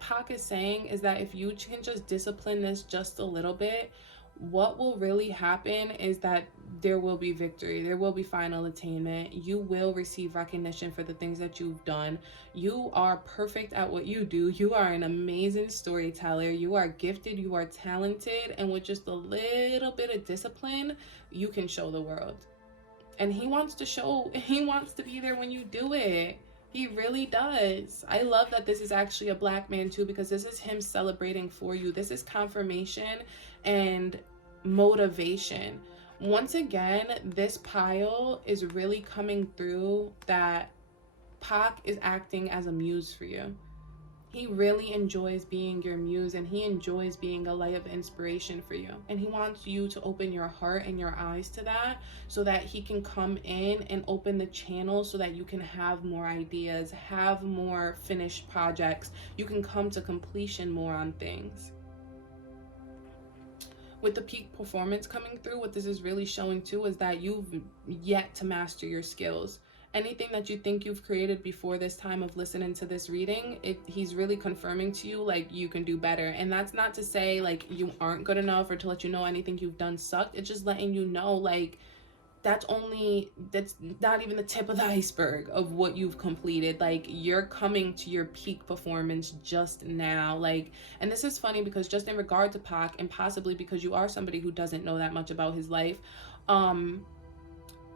Pac is saying is that if you can just discipline this just a little bit, what will really happen is that there will be victory. There will be final attainment. You will receive recognition for the things that you've done. You are perfect at what you do. You are an amazing storyteller. You are gifted. You are talented. And with just a little bit of discipline, you can show the world. And he wants to be there when you do it. He really does. I love that this is actually a black man too, because this is him celebrating for you. This is confirmation and motivation. Once again, this pile is really coming through that Pac is acting as a muse for you. He really enjoys being your muse, and he enjoys being a light of inspiration for you. And he wants you to open your heart and your eyes to that, so that he can come in and open the channel so that you can have more ideas, have more finished projects. You can come to completion more on things. With the peak performance coming through, what this is really showing too is that you've yet to master your skills. Anything that you think you've created before this time of listening to this reading, he's really confirming to you, like, you can do better. And that's not to say, like, you aren't good enough or to let you know anything you've done sucked. It's just letting you know, like, that's not even the tip of the iceberg of what you've completed. Like, you're coming to your peak performance just now. Like, and this is funny because just in regard to Pac, and possibly because you are somebody who doesn't know that much about his life,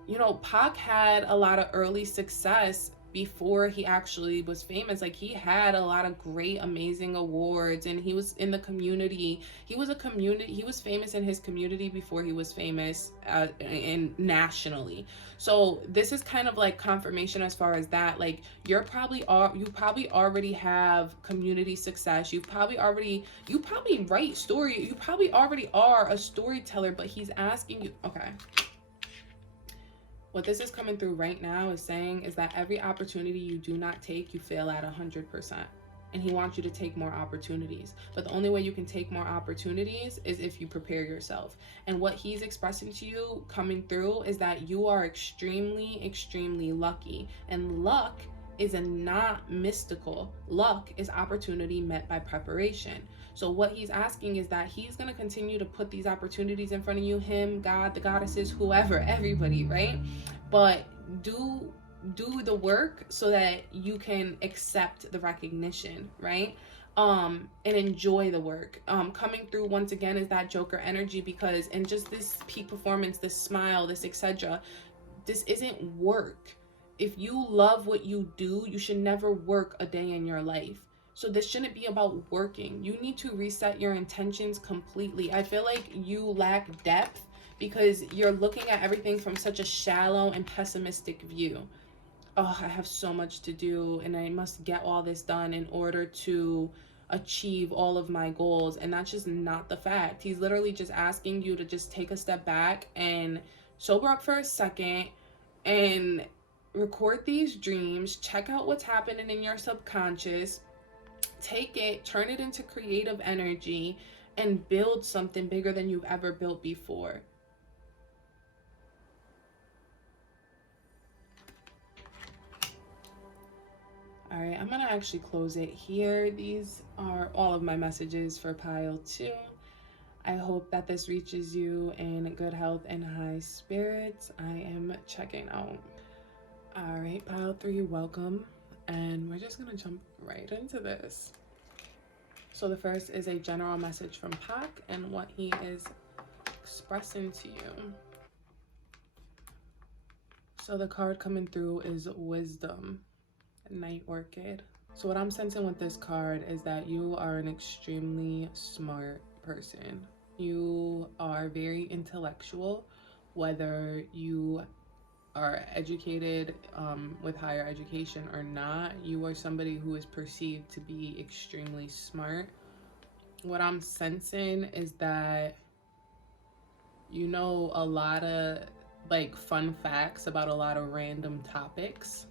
you know, Pac had a lot of early success before he actually was famous. Like, he had a lot of great, amazing awards, and he was in the community. He was famous in his community before he was famous nationally. So this is kind of like confirmation as far as that. Like, you probably already have community success. You probably write story. You probably already are a storyteller, but he's asking you, okay. What this is coming through right now is saying is that every opportunity you do not take, you fail at 100%. and he wants you to take more opportunities. But the only way you can take more opportunities is if you prepare yourself. And what he's expressing to you coming through is that you are extremely, extremely lucky. And luck is not mystical. Luck is opportunity met by preparation. So what he's asking is that he's going to continue to put these opportunities in front of you, him, God, the goddesses, whoever, everybody, right? But do the work so that you can accept the recognition, right? And enjoy the work. Coming through once again is that Joker energy, because in just this peak performance, this smile, this etc., this isn't work. If you love what you do, you should never work a day in your life. So this shouldn't be about working. You need to reset your intentions completely. I feel like you lack depth because you're looking at everything from such a shallow and pessimistic view. Oh, I have so much to do and I must get all this done in order to achieve all of my goals. And that's just not the fact. He's literally just asking you to just take a step back and sober up for a second and record these dreams, check out what's happening in your subconscious, take it, turn it into creative energy, and build something bigger than you've ever built before. All right, I'm gonna actually close it here. These are all of my messages for pile 2. I hope that this reaches you in good health and high spirits. I am checking out. All right, pile 3, welcome. And we're just gonna jump right into this. So the first is a general message from Pac and what he is expressing to you. So the card coming through is Wisdom, Night Orchid. So what I'm sensing with this card is that you are an extremely smart person. You are very intellectual, whether you are educated with higher education or not. You are somebody who is perceived to be extremely smart. What I'm sensing is that you know a lot of like fun facts about a lot of random topics.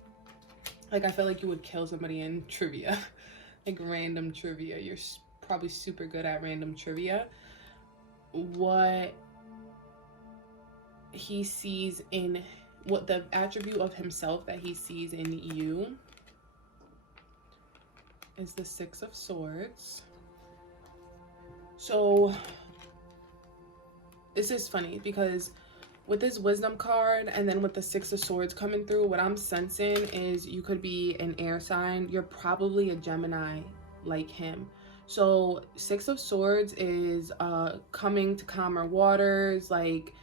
Like I feel like you would kill somebody in trivia, like random trivia. You're probably super good at random trivia. What he sees in what the attribute of himself that he sees in you is the 6 of Swords. So this is funny because with this Wisdom card and then with the 6 of Swords coming through, what I'm sensing is you could be an air sign. You're probably a Gemini like him. So 6 of Swords is coming to calmer waters, like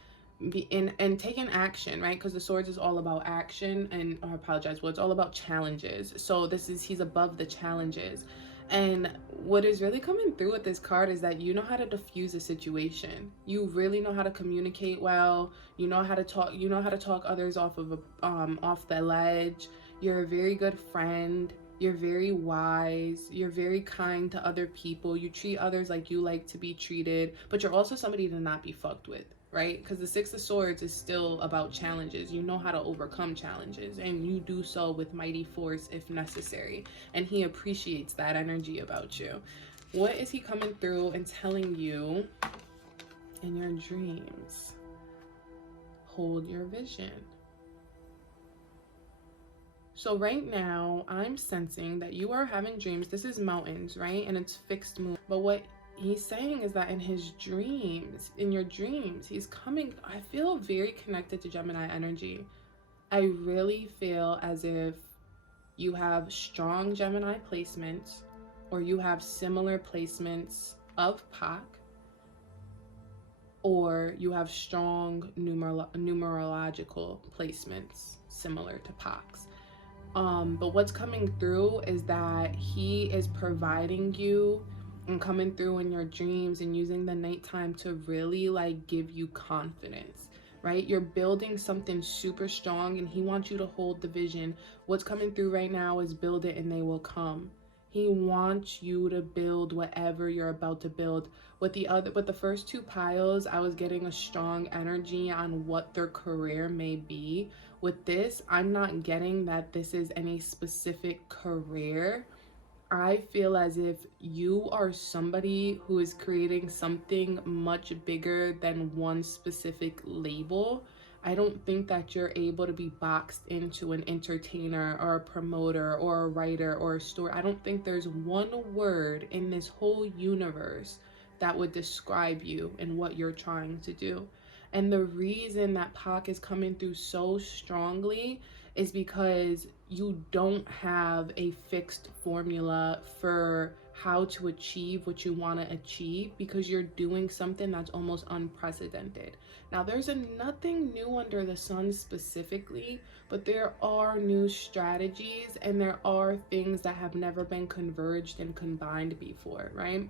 and taking action, right? Because the Swords is all about action, and I apologize, well, it's all about challenges. So he's above the challenges. And what is really coming through with this card is that you know how to diffuse a situation. You really know how to communicate well. You know how to talk. You know how to talk others off of off the ledge. You're a very good friend. You're very wise. You're very kind to other people. You treat others like you like to be treated. But you're also somebody to not be fucked with, right? Because the 6 of Swords is still about challenges. You know how to overcome challenges, and you do so with mighty force if necessary. And he appreciates that energy about you. What is he coming through and telling you in your dreams? Hold your vision. So right now, I'm sensing that you are having dreams. This is mountains, right? And it's fixed moon. But what he's saying is that in his dreams, in your dreams, he's coming. I feel very connected to Gemini energy. I really feel as if you have strong Gemini placements, or you have similar placements of Pac, or you have strong numerological placements similar to Pac's. But what's coming through is that he is providing you and coming through in your dreams and using the nighttime to really like give you confidence, right? You're building something super strong and he wants you to hold the vision. What's coming through right now is build it and they will come. He wants you to build whatever you're about to build. With the first 2 piles, I was getting a strong energy on what their career may be. With this, I'm not getting that this is any specific career. I feel as if you are somebody who is creating something much bigger than one specific label. I don't think that you're able to be boxed into an entertainer or a promoter or a writer or a story. I don't think there's one word in this whole universe that would describe you and what you're trying to do. And the reason that Pac is coming through so strongly is because you don't have a fixed formula for how to achieve what you want to achieve, because you're doing something that's almost unprecedented. Now, there's nothing new under the sun specifically, but there are new strategies and there are things that have never been converged and combined before, right?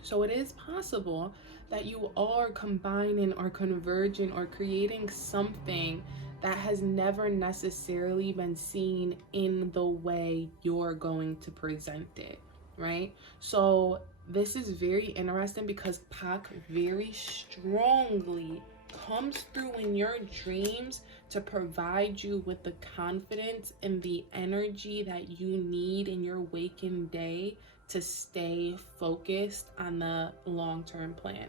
So it is possible that you are combining or converging or creating something that has never necessarily been seen in the way you're going to present it, right? So this is very interesting because Pac very strongly comes through in your dreams to provide you with the confidence and the energy that you need in your waking day to stay focused on the long-term plan.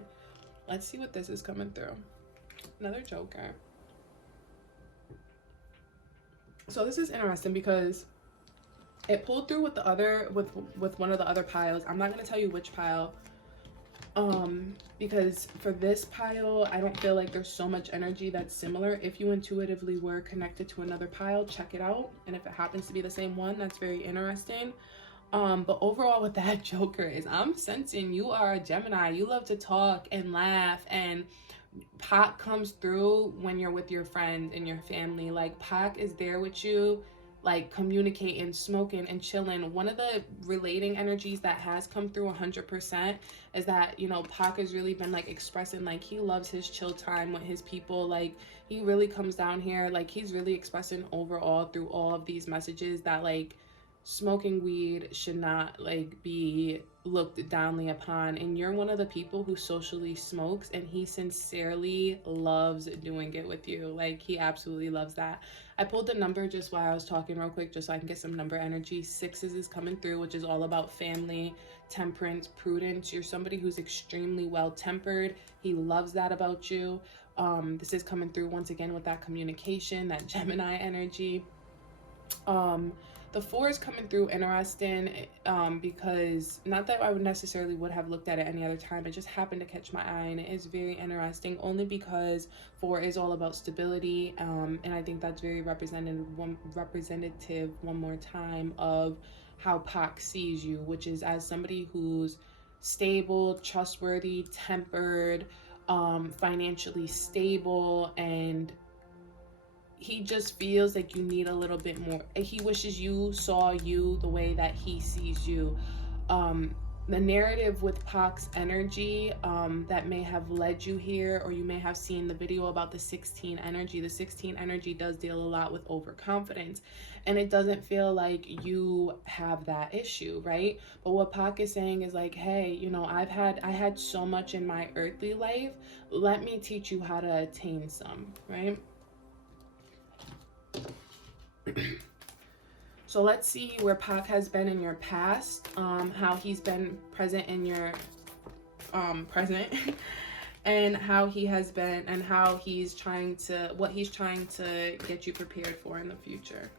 Let's see what this is coming through. Another Joker. So this is interesting because it pulled through with the other with one of the other piles. I'm not going to tell you which pile, because for this pile I don't feel like there's so much energy that's similar. If you intuitively were connected to another pile, check it out, and if it happens to be the same one, that's very interesting. But overall with that Joker is, I'm sensing you are a Gemini. You love to talk and laugh, and Pac comes through when you're with your friends and your family. Like, Pac is there with you, like communicating, smoking and chilling. One of the relating energies that has come through 100% is that, you know, Pac has really been like expressing like he loves his chill time with his people. Like, he really comes down here, like he's really expressing overall through all of these messages that like smoking weed should not like be looked downly upon, and you're one of the people who socially smokes, and he sincerely loves doing it with you. Like, he absolutely loves that. I pulled the number just while I was talking real quick just so I can get some number energy. Sixes is coming through, which is all about family, temperance, prudence. You're somebody who's extremely well tempered. He loves that about you. This is coming through once again with that communication, that Gemini energy. The 4 is coming through interesting, because not that I would necessarily would have looked at it any other time, it just happened to catch my eye, and it is very interesting only because 4 is all about stability, and I think that's very representative one more time of how Pac sees you, which is as somebody who's stable, trustworthy, tempered, financially stable, and he just feels like you need a little bit more. He wishes you saw you the way that he sees you. The narrative with Pac's energy that may have led you here, or you may have seen the video about the 16 energy. The 16 energy does deal a lot with overconfidence, and it doesn't feel like you have that issue, right? But what Pac is saying is like, hey, you know, I had so much in my earthly life. Let me teach you how to attain some, right? So let's see where Pac has been in your past, how he's been present in your present, and how he has been, and how he's trying to, what he's trying to get you prepared for in the future.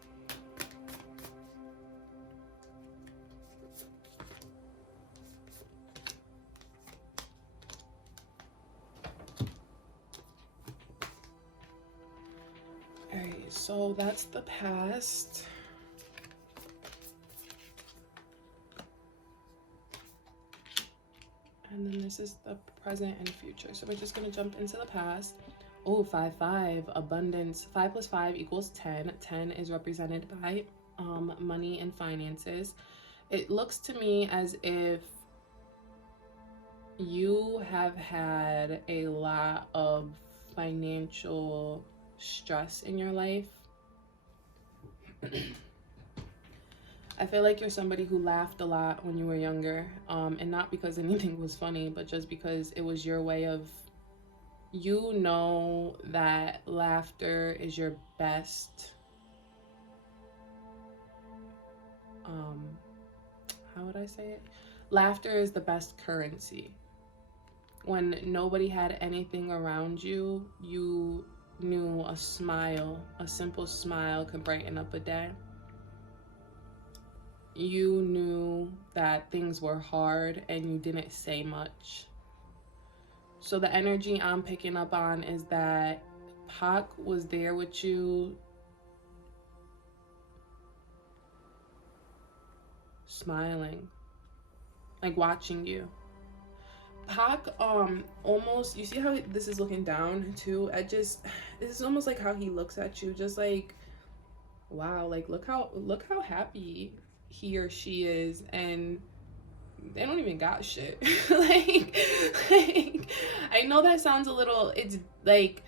Alright, so that's the past. And then this is the present and future. So we're just going to jump into the past. Oh, 5-5, abundance. 5 plus 5 equals 10. 10 is represented by money and finances. It looks to me as if you have had a lot of financial stress in your life. I feel like you're somebody who laughed a lot when you were younger, and not because anything was funny, but just because it was your way of, you know, that laughter is your best, how I say it? Laughter is the best currency. When nobody had anything around you, you knew a smile, a simple smile could brighten up a day. You knew that things were hard and you didn't say much. So the energy I'm picking up on is that Pac was there with you, smiling, like watching you. Pac, almost, you see how this is looking down too? This is almost like how he looks at you, just like, wow, like look how happy he or she is, and they don't even got shit. like I know that sounds a little, it's like,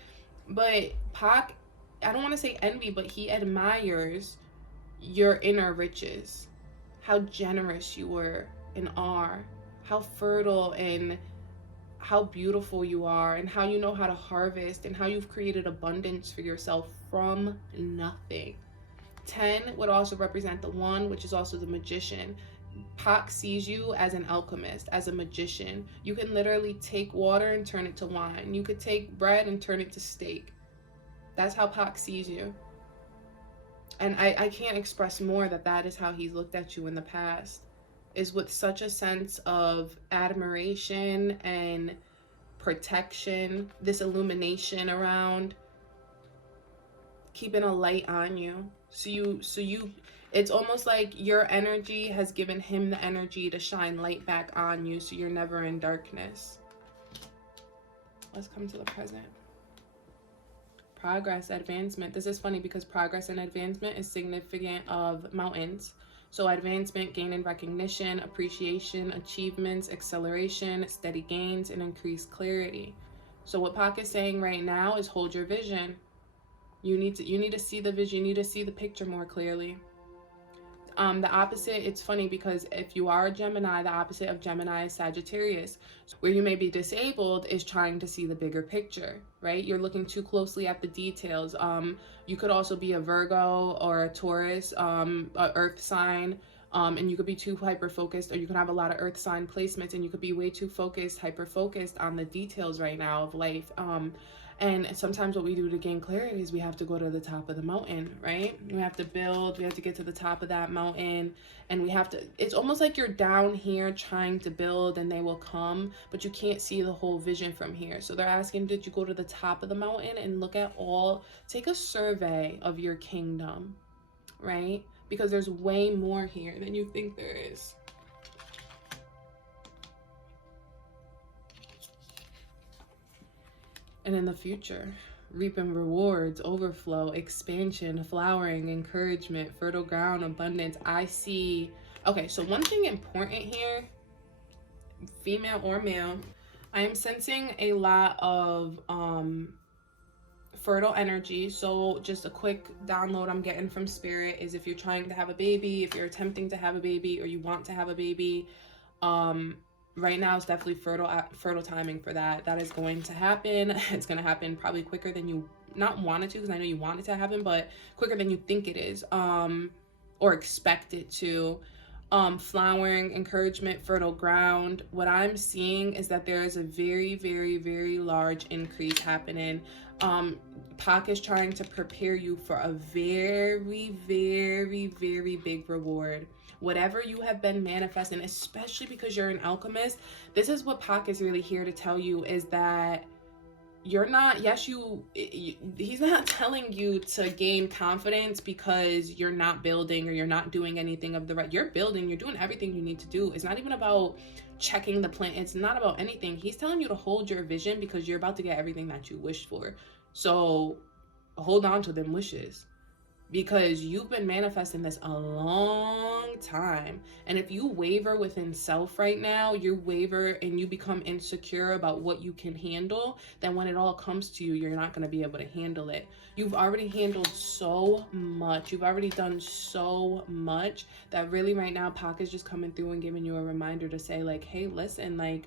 but Pac, I don't want to say envy, but he admires your inner riches, how generous you were and are, how fertile and how beautiful you are, and how you know how to harvest, and how you've created abundance for yourself from nothing. 10 would also represent the 1, which is also the magician. Pac sees you as an alchemist, as a magician. You can literally take water and turn it to wine. You could take bread and turn it to steak. That's how Pac sees you. And I can't express more that is how he's looked at you in the past, is with such a sense of admiration and protection, this illumination around, keeping a light on you. So you it's almost like your energy has given him the energy to shine light back on you, so you're never in darkness. Let's come to the present. Progress, advancement. This is funny because progress and advancement is significant of mountains. So advancement, gain in recognition, appreciation, achievements, acceleration, steady gains, and increased clarity. So what Pac is saying right now is hold your vision. You need to see the vision. You need to see the picture more clearly. The opposite, it's funny because if you are a Gemini, the opposite of Gemini is Sagittarius. Where you may be disabled is trying to see the bigger picture, right? You're looking too closely at the details. You could also be a Virgo or a Taurus, a earth sign, and you could be too hyper-focused, or you can have a lot of earth sign placements and you could be way too focused, hyper-focused on the details right now of life. And sometimes what we do to gain clarity is we have to go to the top of the mountain, right? We have to build, we have to get to the top of that mountain, and we have to, it's almost like you're down here trying to build and they will come, but you can't see the whole vision from here. So they're asking, did you go to the top of the mountain and look at take a survey of your kingdom, right? Because there's way more here than you think there is. And in the future, reaping rewards, overflow, expansion, flowering, encouragement, fertile ground, abundance. I see. Okay, so one thing important here, female or male, I am sensing a lot of fertile energy. So just a quick download I'm getting from spirit is if you're trying to have a baby, if you're attempting to have a baby, or you want to have a baby, right now is definitely fertile timing for that. That is going to happen. It's going to happen probably quicker than you not wanted to, because I know you want it to happen, but quicker than you think it is, or expect it to. Flowering, encouragement, fertile ground. What I'm seeing is that there is a very, very, very large increase happening. Pac is trying to prepare you for a very, very, very big reward. Whatever you have been manifesting, especially because you're an alchemist, this is what Pac is really here to tell you, is that you're not, he's not telling you to gain confidence because you're not building or you're not doing anything of the right. You're building, you're doing everything you need to do. It's not even about checking the plan. It's not about anything. He's telling you to hold your vision because you're about to get everything that you wish for. So hold on to them wishes, because you've been manifesting this a long time. And if you waver within self right now, you waver and you become insecure about what you can handle, then when it all comes to you, you're not going to be able to handle it. You've already handled so much. You've already done so much that really right now, Pac is just coming through and giving you a reminder to say like, hey, listen, like,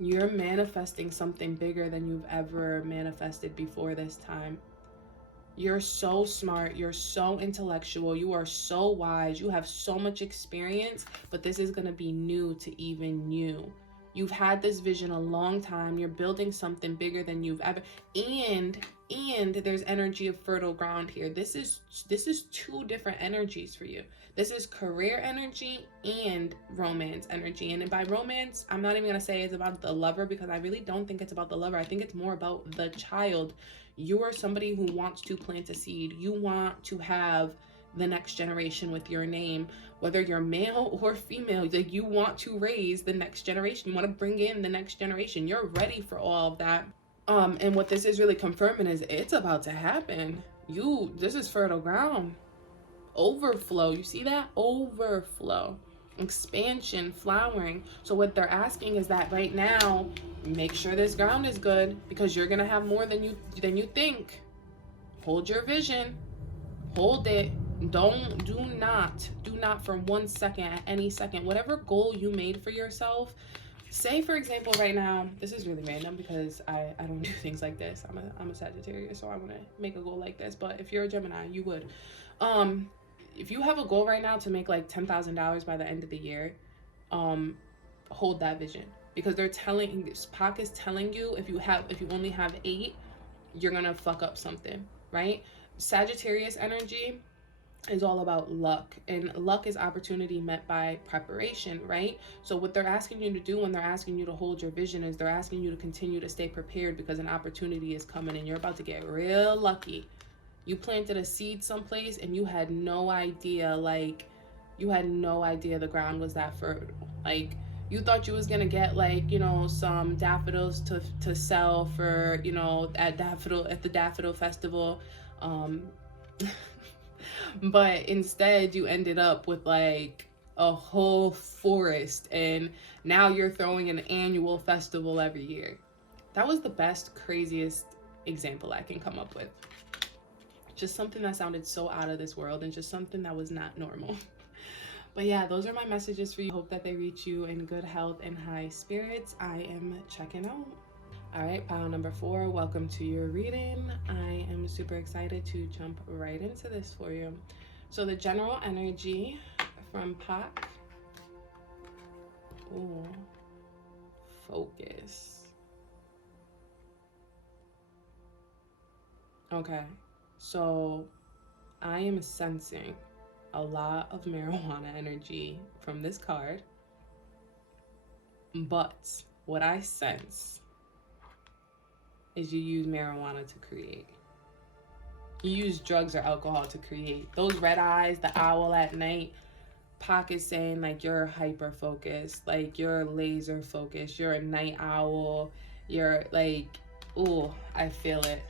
you're manifesting something bigger than you've ever manifested before this time. You're so smart, you're so intellectual, you are so wise, you have so much experience, but this is going to be new to even you. You've had this vision a long time. You're building something bigger than you've ever, and there's energy of fertile ground here. This is two different energies for you. This is career energy and romance energy. And by romance, I'm not even going to say it's about the lover, because I really don't think it's about the lover. I think it's more about the child. You are somebody who wants to plant a seed. You want to have the next generation with your name, whether you're male or female. Like, you want to raise the next generation. You want to bring in the next generation. You're ready for all of that. And what this is really confirming is it's about to happen. This is fertile ground. Overflow. You see that? Overflow. Expansion, flowering. So what they're asking is that right now, make sure this ground is good, because you're gonna have more than you think. Hold your vision. Hold it. Do not for 1 second, at any second, whatever goal you made for yourself. Say, for example, right now, this is really random because I don't do things like this. I'm a Sagittarius, so I want to make a goal like this. But if you're a Gemini, you would. If you have a goal right now to make like $10,000 by the end of the year, hold that vision, because PAC is telling you, if you only have 8, you're gonna fuck up something, right? Sagittarius energy is all about luck, and luck is opportunity met by preparation, right? So what they're asking you to do when they're asking you to hold your vision is they're asking you to continue to stay prepared, because an opportunity is coming and you're about to get real lucky. You planted a seed someplace and you had no idea, the ground was that fertile. Like, you thought you was gonna get like, some daffodils to sell for, at the daffodil festival. But instead you ended up with like a whole forest, and now you're throwing an annual festival every year. That was the best, craziest example I can come up with. Just something that sounded so out of this world, and just something that was not normal. But yeah, those are my messages for you. Hope that they reach you in good health and high spirits. I am checking out. All right, pile number 4, welcome to your reading. I am super excited to jump right into this for you. So the general energy from PAC. Ooh, focus. Okay, so I am sensing a lot of marijuana energy from this card, but what I sense is you use marijuana to create. You use drugs or alcohol to create. Those red eyes, the owl at night, PAC is saying like you're hyper focused, like you're laser focused, you're a night owl, you're like, ooh, I feel it.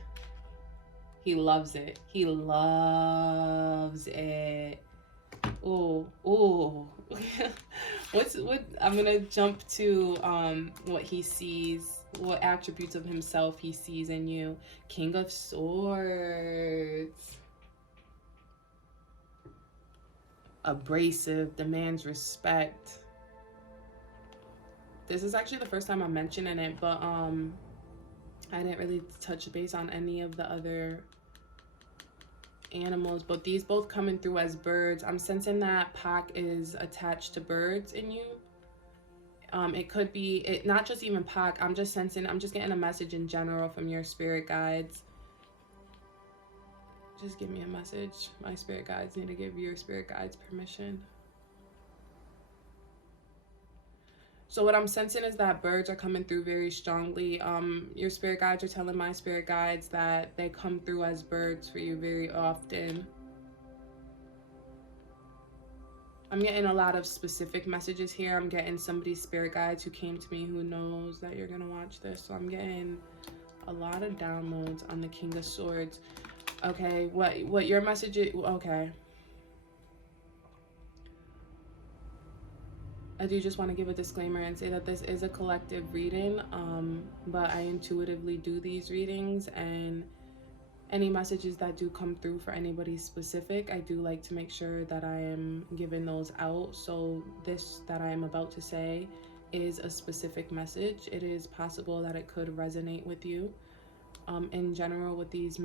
He loves it. He loves it. Ooh, ooh. what I'm gonna jump to what he sees, what attributes of himself he sees in you. King of Swords. Abrasive, demands respect. This is actually the first time I'm mentioning it, but I didn't really touch base on any of the other animals, but these both coming through as birds. I'm sensing that PAC is attached to birds in you. It could be not just even PAC. I'm just getting a message in general from your spirit guides. Just give me a message. My spirit guides need to give your spirit guides permission. So what I'm sensing is that birds are coming through very strongly. Your spirit guides are telling my spirit guides that they come through as birds for you very often. I'm getting a lot of specific messages here. I'm getting somebody's spirit guides who came to me who knows that you're gonna watch this. So I'm getting a lot of downloads on the King of Swords. Okay, what your message is, okay. I do just want to give a disclaimer and say that this is a collective reading, but I intuitively do these readings, and any messages that do come through for anybody specific, I do like to make sure that I am giving those out. So this that I am about to say is a specific message. It is possible that it could resonate with you. In general, with these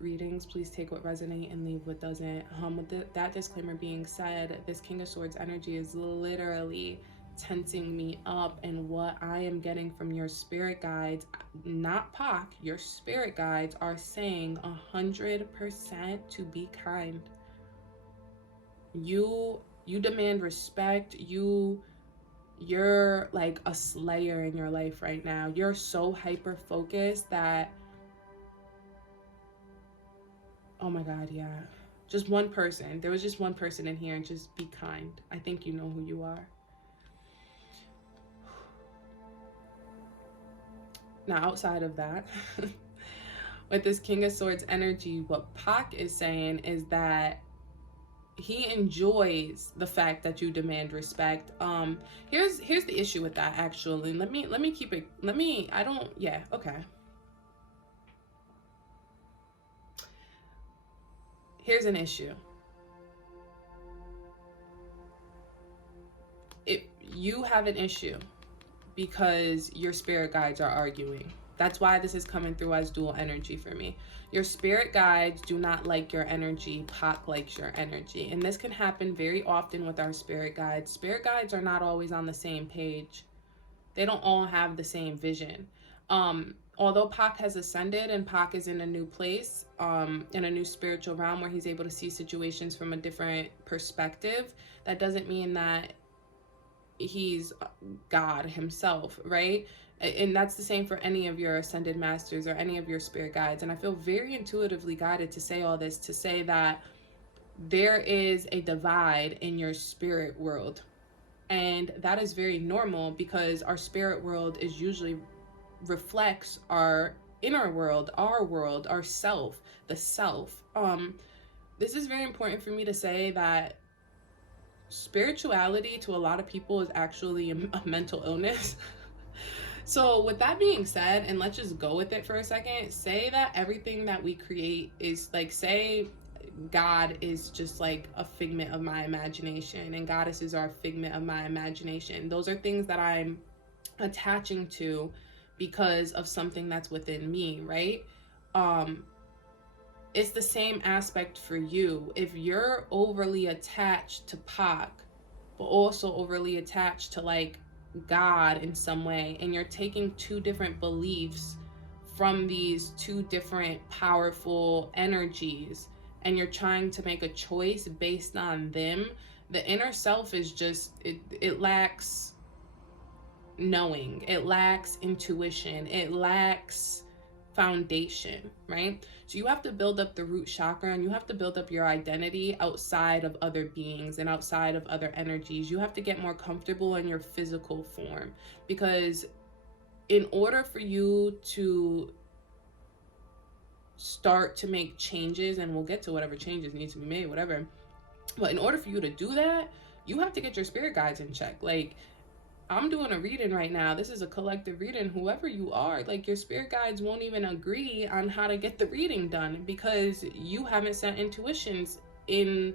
readings, please take what resonates and leave what doesn't. With that disclaimer being said, this King of Swords energy is literally tensing me up, and what I am getting from your spirit guides, not Pac, your spirit guides are saying 100% to be kind. You demand respect. You're like a slayer in your life right now. You're so hyper focused that, oh my God, yeah. Just one person. There was just one person in here, and just be kind. I think you know who you are. Now, outside of that, with this King of Swords energy, what Pac is saying is that he enjoys the fact that you demand respect. Here's the issue with that, actually. Let me keep it, okay. Here's an issue. You have an issue because your spirit guides are arguing. That's why this is coming through as dual energy for me. Your spirit guides do not like your energy. Pac likes your energy. And this can happen very often with our spirit guides. Spirit guides are not always on the same page. They don't all have the same vision. Although Pac has ascended and Pac is in a new place, in a new spiritual realm where he's able to see situations from a different perspective, that doesn't mean that he's God himself, right? And that's the same for any of your ascended masters or any of your spirit guides. And I feel very intuitively guided to say all this, to say that there is a divide in your spirit world. And that is very normal because our spirit world is usually reflects our inner world, our self, the self. This is very important for me to say that spirituality to a lot of people is actually a mental illness. So with that being said, and let's just go with it for a second, say that everything that we create is like, say God is just like a figment of my imagination and goddesses are a figment of my imagination. Those are things that I'm attaching to because of something that's within me, right? It's the same aspect for you. If you're overly attached to Pac, but also overly attached to like God in some way, and you're taking two different beliefs from these two different powerful energies, and you're trying to make a choice based on them, the inner self is just, it lacks knowing, it lacks intuition, it lacks foundation, right? So you have to build up the root chakra, and you have to build up your identity outside of other beings and outside of other energies. You have to get more comfortable in your physical form, because in order for you to start to make changes, and we'll get to whatever changes need to be made, whatever, but in order for you to do that, you have to get your spirit guides in check. Like, I'm doing a reading right now. This is a collective reading. Whoever you are, like, your spirit guides won't even agree on how to get the reading done because you haven't set intentions in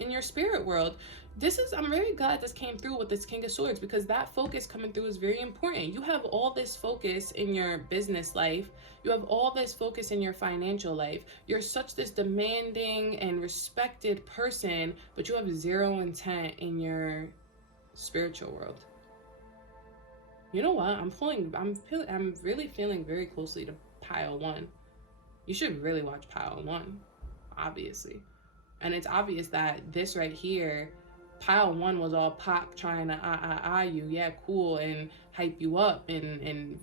your spirit world. I'm very glad this came through with this King of Swords, because that focus coming through is very important. You have all this focus in your business life. You have all this focus in your financial life. You're such this demanding and respected person, but you have zero intent in your spiritual world. You know what? I'm really feeling very closely to pile 1. You should really watch pile 1, obviously. And it's obvious that this right here, pile 1 was all Pac trying to you, yeah, cool, and hype you up and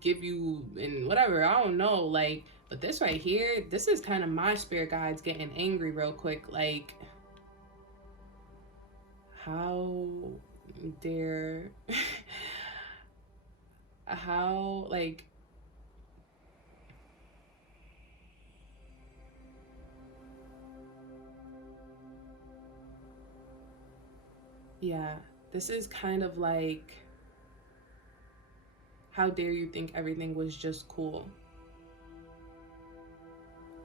give you and whatever, I don't know, like, but this right here, this is kind of my spirit guides getting angry real quick, like, how dare how, like, yeah, this is kind of like, how dare you think everything was just cool?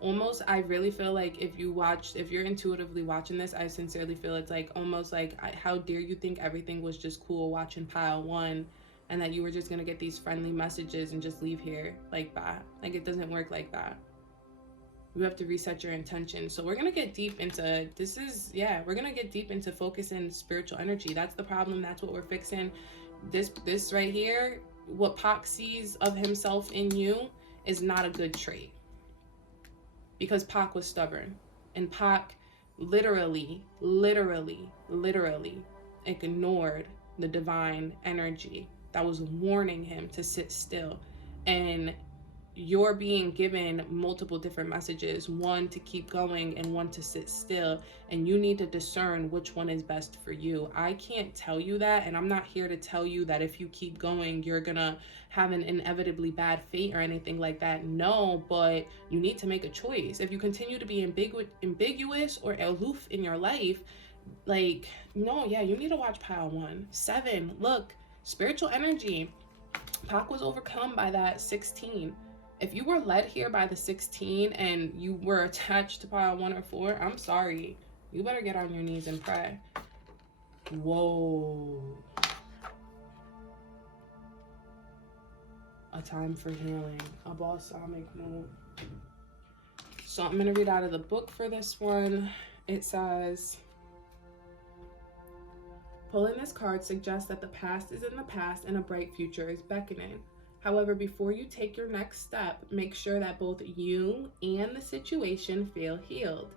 Almost, I really feel like if you're intuitively watching this, I sincerely feel it's like almost like, how dare you think everything was just cool watching pile 1, and that you were just gonna get these friendly messages and just leave here like that. Like, it doesn't work like that. You have to reset your intention. So we're gonna get deep into this. We're gonna get deep into focusing spiritual energy. That's the problem. That's what we're fixing. This right here, what Pac sees of himself in you is not a good trait, because Pac was stubborn, and Pac literally ignored the divine energy that was warning him to sit still. And you're being given multiple different messages, one to keep going and one to sit still, and you need to discern which one is best for you. I can't tell you that, and I'm not here to tell you that if you keep going you're gonna have an inevitably bad fate or anything like that. No, but you need to make a choice. If you continue to be ambiguous or aloof in your life, like, no, yeah, you need to watch pile 1. 7, look, spiritual energy. Pac was overcome by that 16. If you were led here by the 16 and you were attached to pile 1 or 4, I'm sorry. You better get on your knees and pray. Whoa. A time for healing. A balsamic mood. So I'm going to read out of the book for this one. It says, pulling this card suggests that the past is in the past and a bright future is beckoning. However, before you take your next step, make sure that both you and the situation feel healed.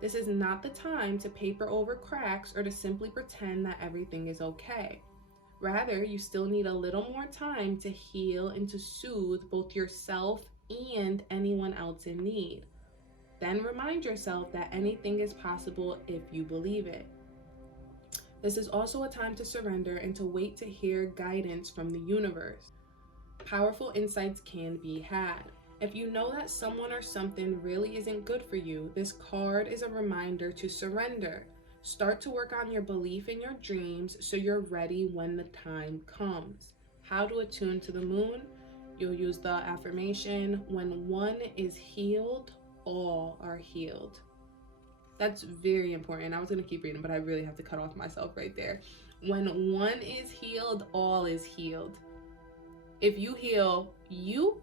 This is not the time to paper over cracks or to simply pretend that everything is okay. Rather, you still need a little more time to heal and to soothe both yourself and anyone else in need. Then remind yourself that anything is possible if you believe it. This is also a time to surrender and to wait to hear guidance from the universe. Powerful insights can be had. If you know that someone or something really isn't good for you, this card is a reminder to surrender. Start to work on your belief in your dreams so you're ready when the time comes. How to attune to the moon? You'll use the affirmation, when one is healed, all are healed. That's very important. I was going to keep reading, but I really have to cut off myself right there. When one is healed, all is healed. If you heal you,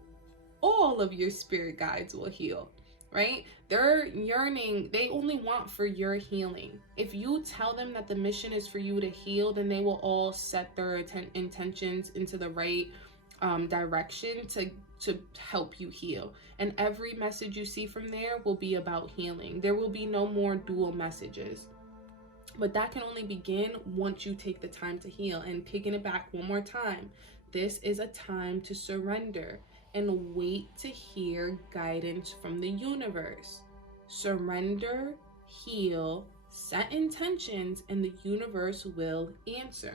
all of your spirit guides will heal, right? They're yearning, they only want for your healing. If you tell them that the mission is for you to heal, then they will all set their intentions into the right direction to help you heal. And every message you see from there will be about healing. There will be no more dual messages. But that can only begin once you take the time to heal. And picking it back one more time, this is a time to surrender and wait to hear guidance from the universe. Surrender, heal, set intentions, and the universe will answer.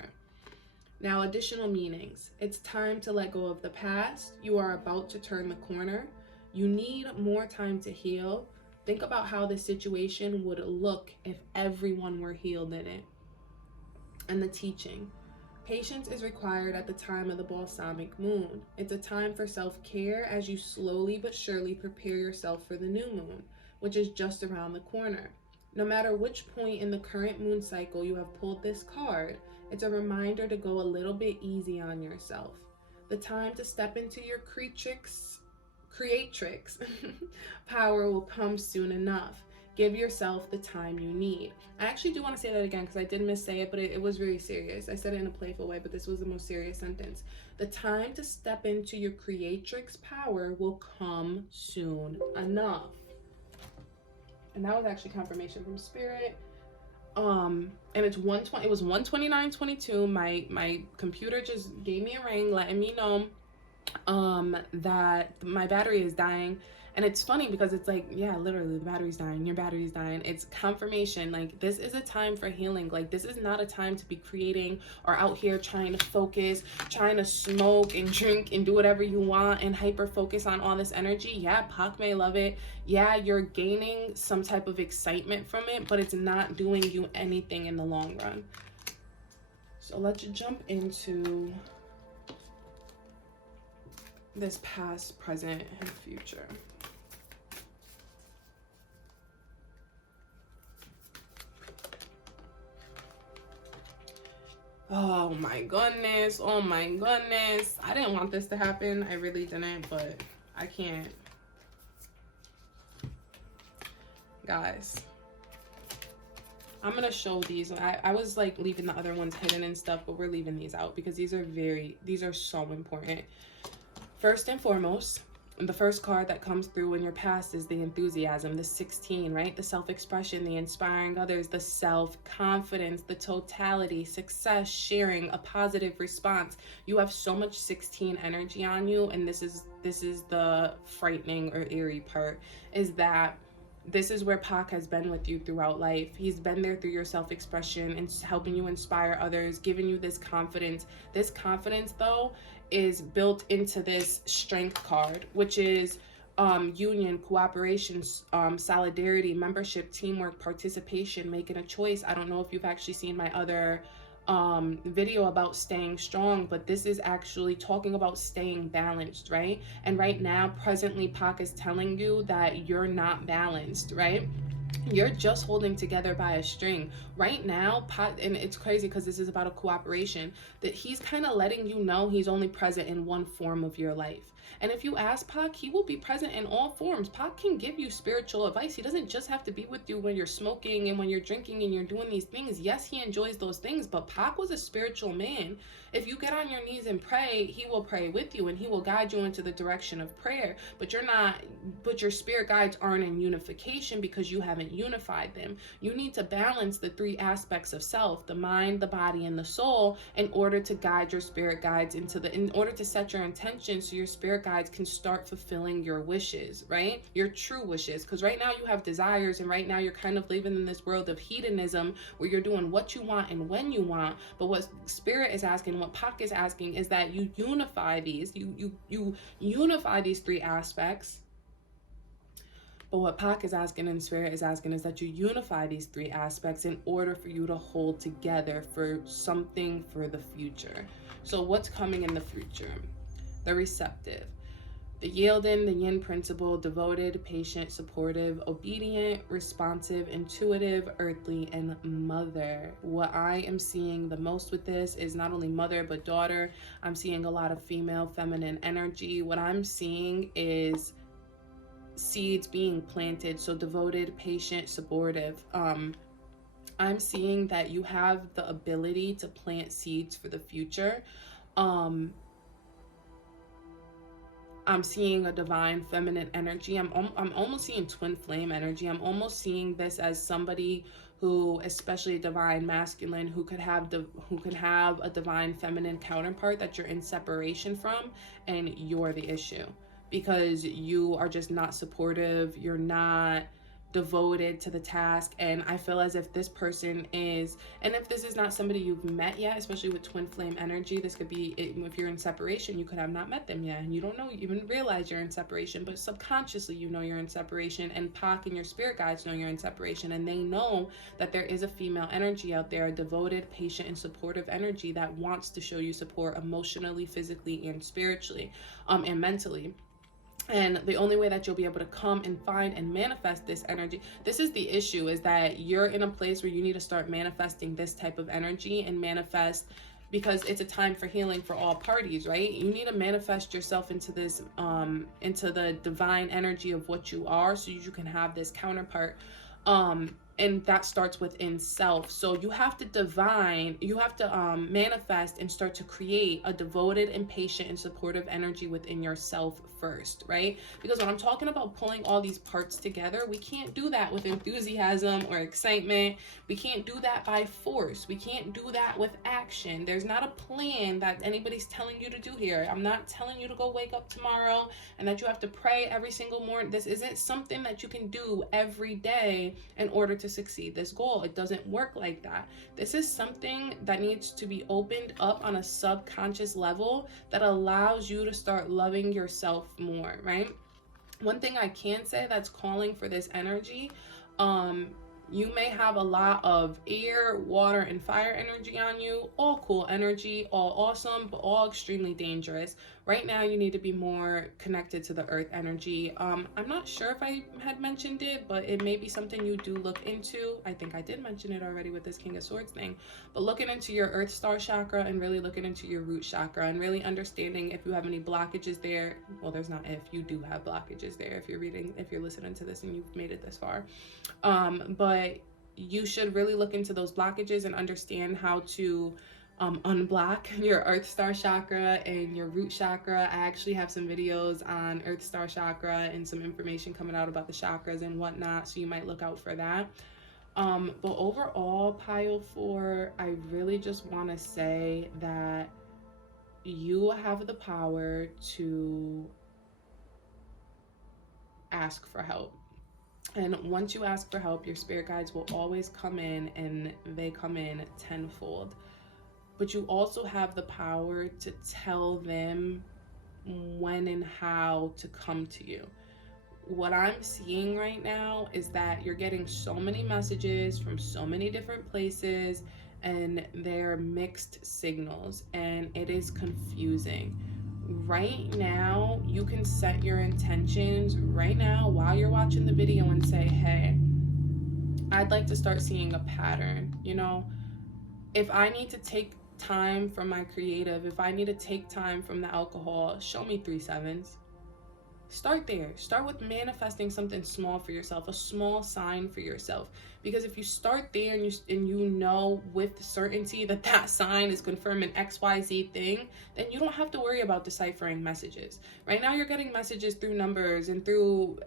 Now, additional meanings. It's time to let go of the past. You are about to turn the corner. You need more time to heal. Think about how the situation would look if everyone were healed in it. And the teaching. Patience is required at the time of the balsamic moon. It's a time for self-care as you slowly but surely prepare yourself for the new moon, which is just around the corner. No matter which point in the current moon cycle you have pulled this card, it's a reminder to go a little bit easy on yourself. The time to step into your creatrix power will come soon enough. Give yourself the time you need. I actually do want to say that again because I did missay it, but it was really serious. I said it in a playful way, but this was the most serious sentence. The time to step into your creatrix power will come soon enough. And that was actually confirmation from Spirit. And it's 1:20. It was 1:29:22. My computer just gave me a ring letting me know that my battery is dying. And it's funny because it's like, yeah, literally the battery's dying, your battery's dying. It's confirmation. Like, this is a time for healing. Like, this is not a time to be creating or out here trying to focus, trying to smoke and drink and do whatever you want and hyper focus on all this energy. Yeah, Pac may love it. Yeah, you're gaining some type of excitement from it, but it's not doing you anything in the long run. So let's jump into this past, present, and future. Oh my goodness. Oh my goodness. I didn't want this to happen. I really didn't, but I can't. Guys, I'm going to show these. I was like leaving the other ones hidden and stuff, but we're leaving these out because these are so important. First and foremost, the first card that comes through in your past is the enthusiasm, the 16, right? The self-expression, the inspiring others, the self-confidence, the totality, success, sharing, a positive response. You have so much 16 energy on you, and this is the frightening or eerie part, is that this is where Pac has been with you throughout life. He's been there through your self-expression and helping you inspire others, giving you this confidence. This confidence, though, is built into this strength card, which is union, cooperation, solidarity, membership, teamwork, participation, making a choice. I don't know if you've actually seen my other video about staying strong, but this is actually talking about staying balanced, right? And right now, presently, Pac is telling you that you're not balanced, right? You're just holding together by a string right now. And it's crazy because this is about a cooperation, that he's kind of letting you know he's only present in one form of your life. And if you ask Pac, he will be present in all forms. Pac can give you spiritual advice. He doesn't just have to be with you when you're smoking and when you're drinking and you're doing these things. Yes, he enjoys those things, but Pac was a spiritual man. If you get on your knees and pray, he will pray with you and he will guide you into the direction of prayer. But your spirit guides aren't in unification because you haven't unified them. You need to balance the three aspects of self, the mind, the body, and the soul, in order to guide your spirit guides in order to set your intention so your spirit guides can start fulfilling your wishes, right? Your true wishes. Because right now you have desires, and right now you're kind of living in this world of hedonism where you're doing what you want and when you want. But what spirit is asking, what Pac is asking, is that you unify these. You unify these three aspects. But what Pac is asking and Spirit is asking is that you unify these three aspects in order for you to hold together for something for the future. So what's coming in the future? The receptive, the yielding, the yin principle, devoted, patient, supportive, obedient, responsive, intuitive, earthly, and mother. What I am seeing the most with this is not only mother, but daughter. I'm seeing a lot of female, feminine energy. What I'm seeing is seeds being planted. So devoted, patient, supportive. I'm seeing that you have the ability to plant seeds for the future. I'm seeing a divine feminine energy. I'm almost seeing twin flame energy. I'm almost seeing this as somebody who, especially a divine masculine, who could have a divine feminine counterpart that you're in separation from, and you're the issue. Because you are just not supportive, you're not devoted to the task. And I feel as if this person is, and if this is not somebody you've met yet, especially with twin flame energy, this could be, if you're in separation, you could have not met them yet, and you don't know, you even realize you're in separation, but subconsciously you know you're in separation, and Pac and your spirit guides know you're in separation, and they know that there is a female energy out there, a devoted, patient, and supportive energy that wants to show you support emotionally, physically, and spiritually, and mentally. And the only way that you'll be able to come and find and manifest this energy, this is the issue, is that you're in a place where you need to start manifesting this type of energy and manifest, because it's a time for healing for all parties, right? You need to manifest yourself into this, into the divine energy of what you are, so you can have this counterpart. And that starts within self. So you have to manifest and start to create a devoted and patient and supportive energy within yourself first, right? Because when I'm talking about pulling all these parts together, we can't do that with enthusiasm or excitement. We can't do that by force. We can't do that with action. There's not a plan that anybody's telling you to do here. I'm not telling you to go wake up tomorrow and that you have to pray every single morning. This isn't something that you can do every day in order to succeed this goal. It doesn't work like that. This is something that needs to be opened up on a subconscious level that allows you to start loving yourself more, right? One thing I can say that's calling for this energy, You may have a lot of air, water, and fire energy on you. All cool energy, all awesome, but all extremely dangerous. Right now, you need to be more connected to the earth energy. I'm not sure if I had mentioned it, but it may be something you do look into. I think I did mention it already with this King of Swords thing. But looking into your earth star chakra and really looking into your root chakra and really understanding if you have any blockages there. Well, there's not if, you do have blockages there if you're listening to this and you've made it this far. But you should really look into those blockages and understand how to unblock your earth star chakra and your root chakra. I actually have some videos on earth star chakra and some information coming out about the chakras and whatnot, so you might look out for that. But overall, pile 4, I really just want to say that you have the power to ask for help. And once you ask for help, your spirit guides will always come in, and they come in tenfold. But you also have the power to tell them when and how to come to you. What I'm seeing right now is that you're getting so many messages from so many different places, and they're mixed signals, and it is confusing. Right now, you can set your intentions right now while you're watching the video and say, hey, I'd like to start seeing a pattern. You know, if I need to take time from my creative, if I need to take time from the alcohol, show me 3 sevens. Start there. Start with manifesting something small for yourself, a small sign for yourself. Because if you start there and you know with certainty that that sign is confirming XYZ thing, then you don't have to worry about deciphering messages. Right now, you're getting messages through numbers and through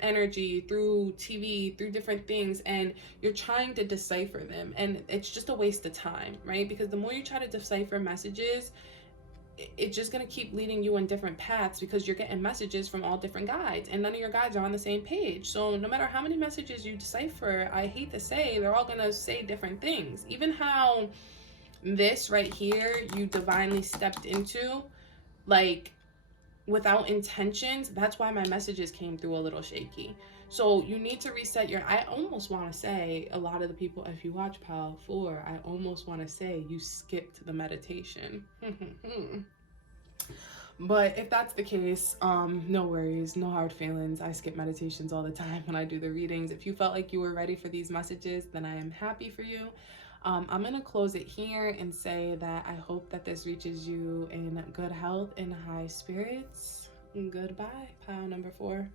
energy, through TV, through different things, and you're trying to decipher them. And it's just a waste of time, right? Because the more you try to decipher messages, it's just going to keep leading you in different paths, because you're getting messages from all different guides and none of your guides are on the same page. So no matter how many messages you decipher, I hate to say, they're all going to say different things. Even how this right here you divinely stepped into, like, without intentions, that's why my messages came through a little shaky. So you need to reset your, I almost want to say, a lot of the people, if you watch Pile 4, I almost want to say you skipped the meditation. But if that's the case, no worries, no hard feelings. I skip meditations all the time when I do the readings. If you felt like you were ready for these messages, then I am happy for you. I'm going to close it here and say that I hope that this reaches you in good health and high spirits. Goodbye, pile number 4.